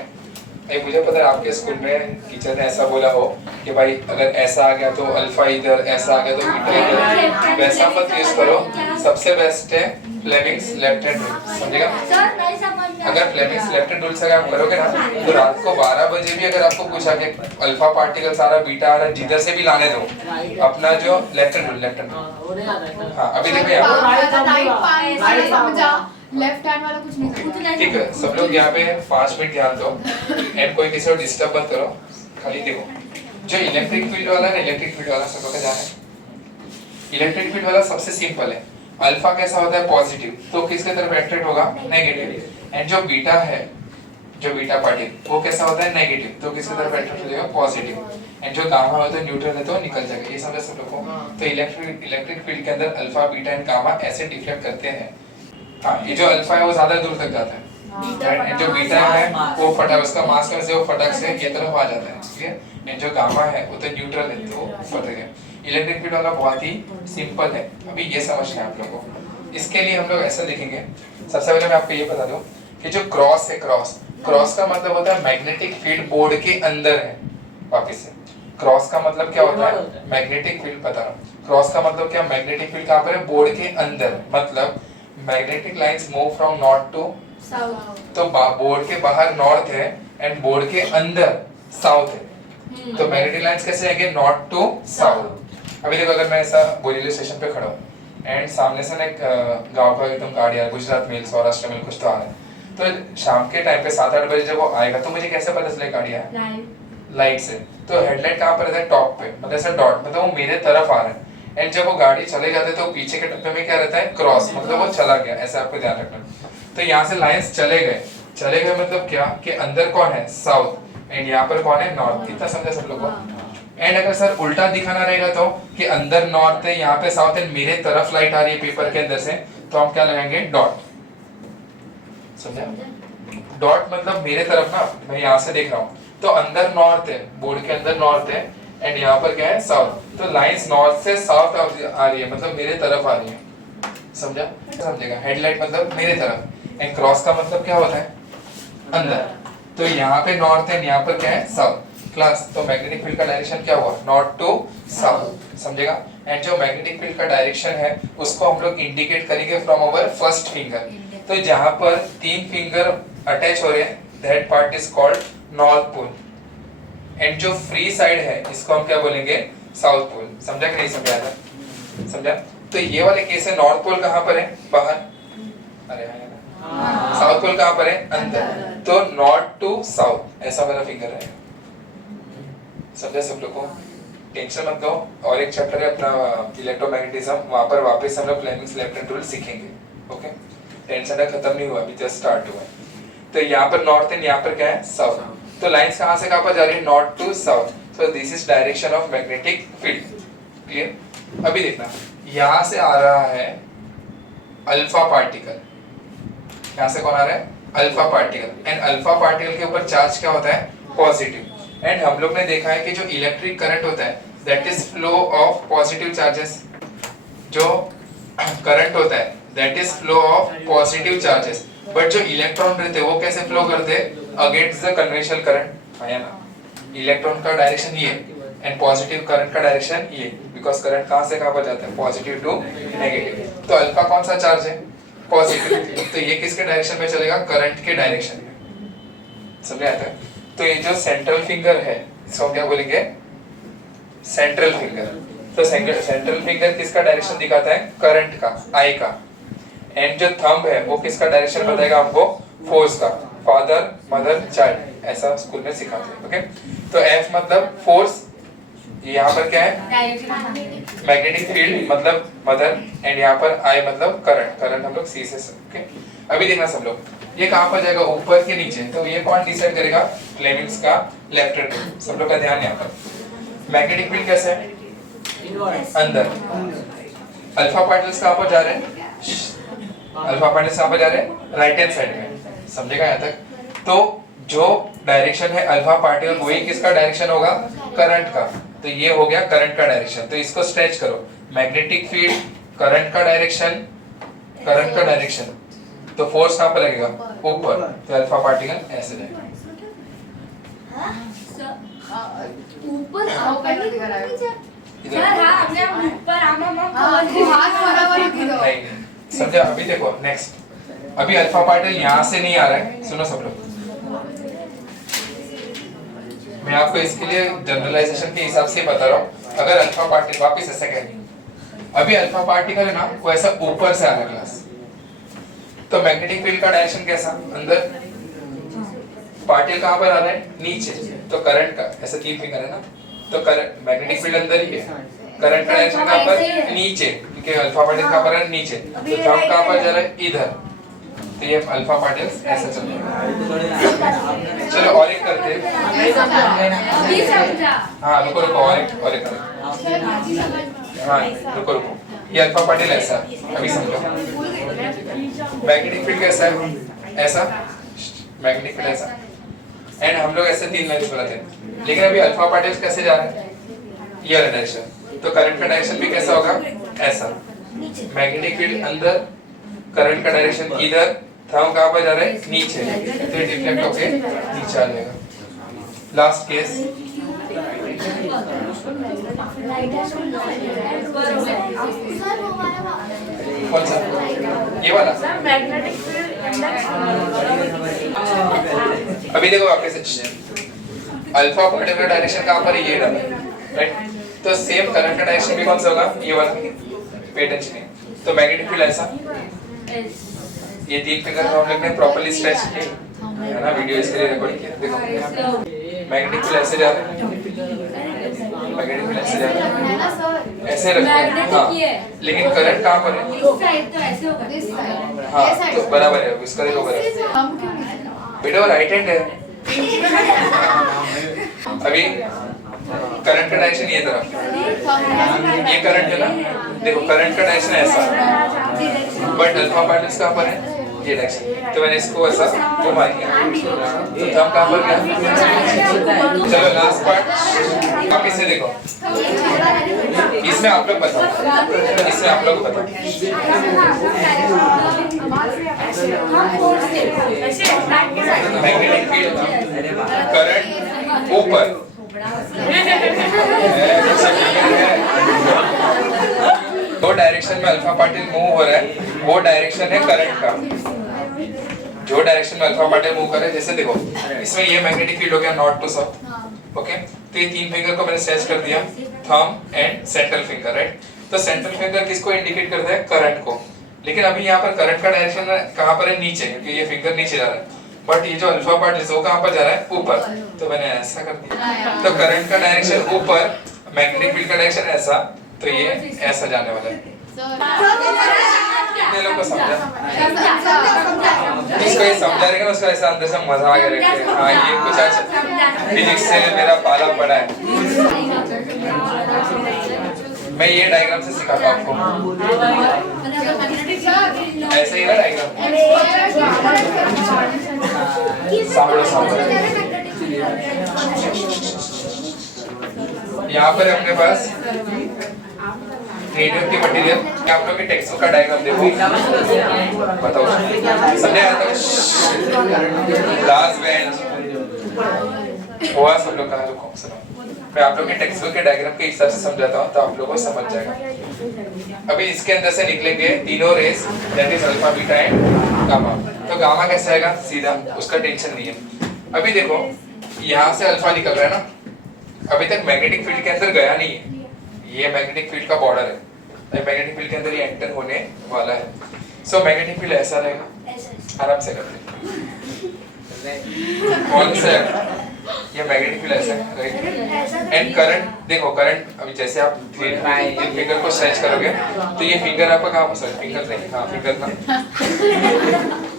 भाई मुझे पता है आपके स्कूल में टीचर ने ऐसा बोला हो कि भाई अगर ऐसा आ गया तो अल्फा इधर, ऐसा आ गया तो बीटा इधर, वैसा मत यूज करो. सबसे बेस्ट है फ्लेमिंग्स लेफ्ट हैंड रूल. समझेगा? अगर फ्लेमिंग्स लेफ्ट हैंड रूल से आप करोगे ना तो रात को 12 बजे भी अगर आपको पूछा कि अल्फा पार्टिकल्स आ रहा, बीटा आ रहा, जिधर से भी लाने दो अपना जो लेफ्ट हैंड रूल. हाँ अभी देखो यहाँ लेफ्ट हैंड वाला कुछ नहीं. ठीक है सब लोग यहाँ पे 5 मिनट ध्यान दो एंड कोई किसी को डिस्टर्ब मत करो. खाली देखो जो इलेक्ट्रिक फील्ड वाला है, इलेक्ट्रिक फील्ड वाला सब लोग का जाना है. इलेक्ट्रिक फील्ड वाला सबसे सिंपल है. अल्फा कैसा होता है? पॉजिटिव, तो किसके तरफ अट्रैक्ट होगा? नेगेटिव. एंड जो बीटा है जो बीटा पार्टिकल वो कैसा होता है नेगेटिव, तो किसकी तरफ अट्रैक्ट हो जाएगा पॉजिटिव, एंड जो गामा होता है न्यूट्रल है तो निकल जाएगा। ये समझ सब लोग को। तो इलेक्ट्रिक फील्ड के अंदर अल्फा बीटा एंड गामा ऐसे डिफ्लेक्ट करते हैं। हाँ, ये जो अल्फा है वो ज्यादा दूर तक जाता है, एंड जो बीटा है वो फटाक उसका मास करने से वो फटाक से ये तरफ आ जाता है, ठीक है। एंड जो गामा है वो तो न्यूट्रल है तो ऊपर तक है। इलेक्ट्रिक फील्ड वाला बहुत ही सिंपल है, अभी ये समझना है आप लोगों को। इसके लिए हम लोग ऐसा लिखेंगे, सबसे पहले मैं आपको ये बता दूं कि जो क्रॉस है, क्रॉस का मतलब होता है मैग्नेटिक फील्ड बोर्ड के अंदर है। वापस से, क्रॉस का मतलब क्या होता है? मैग्नेटिक फील्ड बता रहा हूँ। क्रॉस का मतलब क्या? मैग्नेटिक फील्ड कहाँ पर है? बोर्ड के अंदर, मतलब magnetic lines move from north to south. तो बोर्ड के बाहर नॉर्थ है एंड बोर्ड के अंदर साउथ है, तो मैग्नेटिक लाइंस कैसे आएंगे? North to south. अभी देखो, अगर मैं ऐसा बोरीवली स्टेशन पे खड़ा हूँ एंड सामने से ना एक गांव का एकदम गाड़ी आ रहा है, गुजरात मेल, सौराष्ट्र मेल कुछ तो आ रहा है, तो शाम के टाइम पे 7-8 बजे जब वो आएगा तो मुझे कैसे पता चलेगा गाड़ी है? लाइट से। तो हेडलाइट कहाँ पर रहता है? टॉप पे, मतलब ऐसा डॉट, मतलब वो मेरे तरफ आ रहा है। एंड जब वो गाड़ी चले जाते तो पीछे के डब्बे में क्या रहता है? क्रॉस, मतलब वो चला गया, ऐसा आपको ध्यान रखना। तो यहाँ से लाइंस चले गए मतलब क्या कि अंदर कौन है? साउथ, एंड यहाँ पर कौन है? नॉर्थ। इतना समझा सब लोगों को? एंड अगर सर उल्टा दिखाना रहेगा तो कि अंदर नॉर्थ है, यहाँ पे साउथ है, मेरे तरफ लाइट आ रही है पेपर के अंदर से, तो हम क्या लगाएंगे? डॉट। समझा? डॉट मतलब मेरे तरफ ना, मैं यहाँ से देख रहा हूँ तो अंदर नॉर्थ है, बोर्ड के अंदर नॉर्थ है, एंड यहाँ पर क्या है? साउथ। तो लाइंस नॉर्थ से साउथ आ रही है, मतलब मेरे तरफ आ रही है। समझा? समझेगा? हेडलाइट मतलब मेरे तरफ, एंड क्रॉस का मतलब क्या होता है? अंदर। तो यहाँ पे नॉर्थ है, यहाँ पर क्या है? साउथ। क्लास, तो मैग्नेटिक फील्ड का डायरेक्शन क्या हुआ? North to south. समझेगा? एंड जो मैग्नेटिक फील्ड का डायरेक्शन है उसको हम लोग इंडिकेट करेंगे फ्रॉम अवर फर्स्ट फिंगर। तो जहाँ पर 3 फिंगर अटैच हो रहे हैं, that part is called north pole, and जो फ्री साइड है इसको हम क्या बोलेंगे? South pole. समझा कि नहीं समझा था? समझा? तो ये वाले केस है, नॉर्थ पोल कहाँ पर है? बाहर। अरे साउथ पोल कहाँ पर है? अंदर। तो नॉर्थ टू साउथ ऐसा मेरा फिंगर रहेगा। समझा सब लोग को? टेंशन मत लो। और एक चैप्टर है अपना इलेक्ट्रोमैग्नेटिज्म, वहां पर वापस हम लोग फ्लेमिंग्स लेफ्ट हैंड रूल सीखेंगे। ओके, टेंशन खत्म नहीं हुआ, अभी जस्ट स्टार्ट हुआ है। तो यहाँ पर नॉर्थ एंड यहाँ पर क्या है? साउथ। तो लाइंस कहाँ से कहाँ पर जा रही है? North to south. So this is direction of magnetic field. Clear? अभी देखना, यहाँ से आ रहा है अल्फा पार्टिकल। यहाँ से कौन आ रहा है? Alpha particle. And alpha particle के ऊपर चार्ज क्या होता है? पॉजिटिव। एंड हम लोग ने देखा है कि जो इलेक्ट्रिक करंट होता है that is flow of positive charges. जो करंट होता है that is flow of positive charges, but जो इलेक्ट्रॉन रहते हैं वो कैसे फ्लो करते हैं? Against the conventional current. है ना? इलेक्ट्रॉन का डायरेक्शन ये एंड पॉजिटिव करंट का डायरेक्शन ये, बिकॉज करंट कहाँ से कहाँ पर जाता है? Positive to negative. तो अल्फा कौन सा चार्ज है? पॉजिटिव। तो ये किसके डायरेक्शन में चलेगा? करंट के डायरेक्शन में। समझ आता है? तो ये जो सेंट्रल फिंगर है इसको क्या बोलेंगे? Central finger. तो सेंट्रल फिंगर किसका डायरेक्शन दिखाता है? करंट का, आई का। एंड जो थंब है वो किसका डायरेक्शन बताएगा हमको? फोर्स का। फादर, मदर, चाइल्ड, ऐसा स्कूल में सिखाते हैं। ओके, तो एफ मतलब फोर्स, यहाँ पर क्या है? मैग्नेटिक फील्ड मतलब मदर, एंड यहाँ पर आई मतलब करंट। करंट हम लोग सी से। ओके, अभी देखना सब लोग, ये कहाँ पर जाएगा? ऊपर के नीचे। तो ये कौन डिसाइड करेगा? फ्लेमिंग्स का लेफ्ट हैंड रूल। सब लोग का ध्यान यहाँ पर। मैग्नेटिक फील्ड कैसे है? अंदर। अल्फा पार्टिकल्स कहाँ पर जा रहे हैं? अल्फा पार्टिकल्स कहाँ पर जा रहे हैं? राइट हैंड साइड में। समझेगा यहाँ तक? तो जो डायरेक्शन है अल्फा पार्टिकल वही किसका डायरेक्शन होगा? करंट का। तो ये हो गया करंट का डायरेक्शन। तो इसको स्ट्रेच करो, मैग्नेटिक फील्ड, करंट का डायरेक्शन, करंट का डायरेक्शन। तो फोर्स कहाँ पर लगेगा? ऊपर। तो अल्फा पार्टिकल ऐसे जाएगा। ऊपर नहीं, समझा? अभी देखो नेक्स्ट, अभी अल्फा पार्टिकल यहाँ से नहीं आ रहा है। सुनो सब लोग, मैं आपको इसके लिए जनरलाइजेशन के हिसाब से बता रहा हूँ। अगर अल्फा पार्टिकल, वापिस ऐसा कहेंगे, अभी अल्फा पार्टिकल है ना वो ऐसा ऊपर से आ रहा है क्लास, तो मैग्नेटिक फील्ड का डायरेक्शन कैसा? अंदर। पार्टिकल कहाँ पर आ रहा है? नीचे। तो करंट का ऐसा 3 फिंगर है ना, तो करंट, मैग्नेटिक फील्ड अंदर ही है, करंट का डायरेक्शन कहाँ पर? नीचे, क्योंकि अल्फा पार्टिकल कहाँ पर है? नीचे। तो थंब कहाँ पर जा रहा है? इधर। तो ये अल्फा पार्टिकल्स ऐसे चलेगा। चलो और एक करते हैं। हाँ रुको रुको और एक करते हैं। हाँ रुको रुको, ये अल्फा पार्टिकल ऐसा, अभी समझो। मैग्नेटिक फील्ड कैसा है? ऐसा मैग्नेटिक फील्ड ऐसा, एंड हम लोग ऐसे 3 लाइंस बनाते हैं। लेकिन अभी अल्फा पार्टिकल्स कैसे जा रहे हैं? ये वाला डायरेक्शन, तो करंट का डायरेक्शन भी कैसा होगा? ऐसा। मैग्नेटिक फील्ड अंदर, करंट का डायरेक्शन इधर, थंब कहाँ पर जा रहा है? नीचे, तो ये डिफ्लेक्ट होके नीचे आ जाएगा। लास्ट केस, कौन सा? ये वाला। अभी देखो वापस, अल्फा पार्टिकल का डायरेक्शन कहाँ पर है? ये रहा, राइट? तो सेम करंट का डायरेक्शन भी कौन सा होगा? ये वाला। पे अटेंशन है। तो मैग्नेटिक फील्ड ऐसा, ये 3 फिगर को हम लोग ने प्रॉपर्ली स्ट्रेच किए है ना, वीडियो इसके लिए रिकॉर्ड किया। देखो मैग्नेटिक फील्ड ऐसे जा रहा है, मैग्नेटिक फील्ड ऐसे जा रहा है, ऐसे रखो। हाँ, लेकिन करंट कहाँ पर है? इस साइड तो ऐसे होगा। हाँ तो बराबर है, इसका देखो बराबर। बेटा राइट हैंड है। अभी करंट का डायरेक्शन ये तरफ, ये करंट है ना, देखो करंट का डायरेक्शन ऐसा, बट अल्फा पार्टिकल्स कहाँ पर है? ये डायरेक्शन। तो मैंने इसको ऐसा घुमा दिया, तो थंब कहाँ पर गया? चलो लास्ट पार्ट आप इसे देखो, इसमें आप लोग बताओ, इसमें आप लोग बताओ। मैग्नेटिक फील्ड, करंट ऊपर, दो डायरेक्शन में अल्फा पार्टिकल मूव हो रहा है, वो डायरेक्शन है करंट का। जो डायरेक्शन में अल्फा पार्टिकल मूव कर रहा है, जैसे देखो इसमें ये मैग्नेटिक फील्ड हो गया नॉर्थ टू साउथ, ओके। तो ये 3 फिंगर को मैंने स्ट्रेच कर दिया, thumb and central finger, right? तो सेंट्रल फिंगर किसको इंडिकेट करता है? करंट को। लेकिन अभी यहाँ पर करंट का डायरेक्शन कहाँ पर है? नीचे, क्योंकि ये फिंगर नीचे जा रहा है। बट ये जो अल्फा पार्टिकल वो कहाँ पर जा रहा है? ऊपर। तो मैंने ऐसा कर दिया, तो करंट का डायरेक्शन ऊपर, मैग्नेटिक फील्ड का डायरेक्शन ऐसा, तो ये ऐसा जाने वाला है। कितने लोग को समझा? इसको ये समझा रहेगा ना, उसको ऐसा अंदर से मजा आ गया रखे। हाँ ये कुछ आज फिजिक्स से मेरा पाला पड़ा है। मैं ये डायग्राम से सिखाता हूँ आपको, ऐसे ही ना डायग्राम। सामने सामने यहाँ पर अपने पास रेडियम की मटेरियल, आप लोग के टेक्स्ट बुक का डायग्राम देखो, बताओ समझे? आता लास्ट बेंच हुआ सब लोग कहाँ रुको सुनो, मैं आप लोग के टेक्स्ट बुक के डायग्राम के हिसाब से समझाता हूँ, तो आप लोगों को समझ जाएगा। अभी इसके अंदर से निकलेंगे तीनों rays, that is alpha, beta and gamma. तो गामा कैसे आएगा? सीधा, उसका टेंशन नहीं है। अभी देखो यहाँ से अल्फा निकल रहा है ना, अभी तक मैग्नेटिक फील्ड के अंदर गया नहीं है, ये मैग्नेटिक फील्ड का बॉर्डर है, मैग्नेटिक फील्ड के अंदर ये एंटर होने वाला है। सो मैग्नेटिक फील्ड ऐसा रहेगा, आराम से करते कौन सा? ये मैग्नेटिक फील्ड ऐसा राइट। एंड करंट देखो, करंट अभी जैसे आप फिंगर को स्ट्रेच करोगे तो ये फिंगर आपका कहाँ पर? फिंगर नहीं, हाँ फिंगर का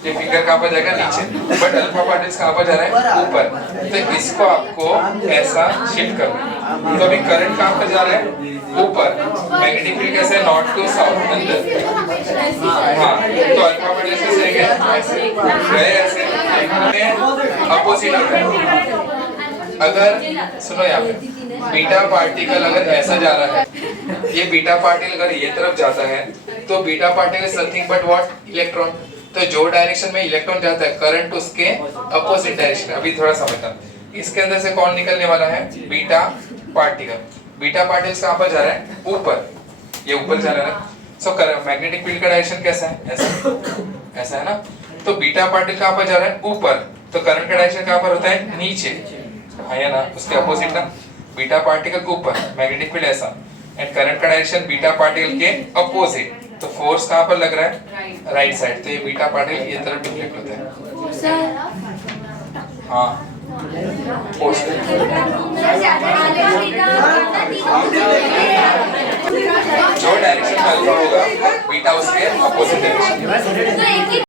ये फिंगर कहाँ पर जाएगा? नीचे। बट अल्फा पार्टिकल्स कहाँ पर जा रहा है? ऊपर। तो इसको आपको ऐसा शिफ्ट करना। तो अभी करंट कहाँ पर जा रहा है? ऊपर। मैग्नेटिक फील्ड कैसे है? नॉर्थ टू साउथ, अंदर। हाँ, तो अल्फा पार्टिकल्स कैसे गए? ऐसे अपोजिट आता है। अगर सुनो यहाँ पे, बीटा पार्टिकल अगर ऐसा जा रहा है, ये बीटा पार्टिकल अगर ये तरफ जाता है, तो beta particle is nothing but what? Electron. तो जो डायरेक्शन में इलेक्ट्रॉन जाता है, करंट उसके अपोजिट डायरेक्शन। अभी थोड़ा समझना, इसके अंदर से कौन निकलने वाला है? Beta particle. बीटा पार्टिकल कहाँ पर जा रहा है? ऊपर। ये ऊपर जा रहा है। सो मैग्नेटिक फील्ड का डायरेक्शन कैसा है? ऐसा, ऐसा है ना। तो बीटा पार्टिकल कहाँ पर जा रहा है? ऊपर। तो करंट का डायरेक्शन कहाँ पर होता है? नीचे, है ना, उसके अपोजिट ना। बीटा पार्टिकल ऊपर, मैग्नेटिक फील्ड ऐसा, एंड करंट का डायरेक्शन बीटा पार्टिकल के अपोजिट। तो फोर्स कहाँ पर लग रहा है? Right side. तो ये बीटा पार्टिकल ये तरफ डिफ्लेक्ट होता है। हाँ, फोर्स जो डायरेक्शन में अल्फा होगा, बीटा उसके अपोजिट डायरेक्शन।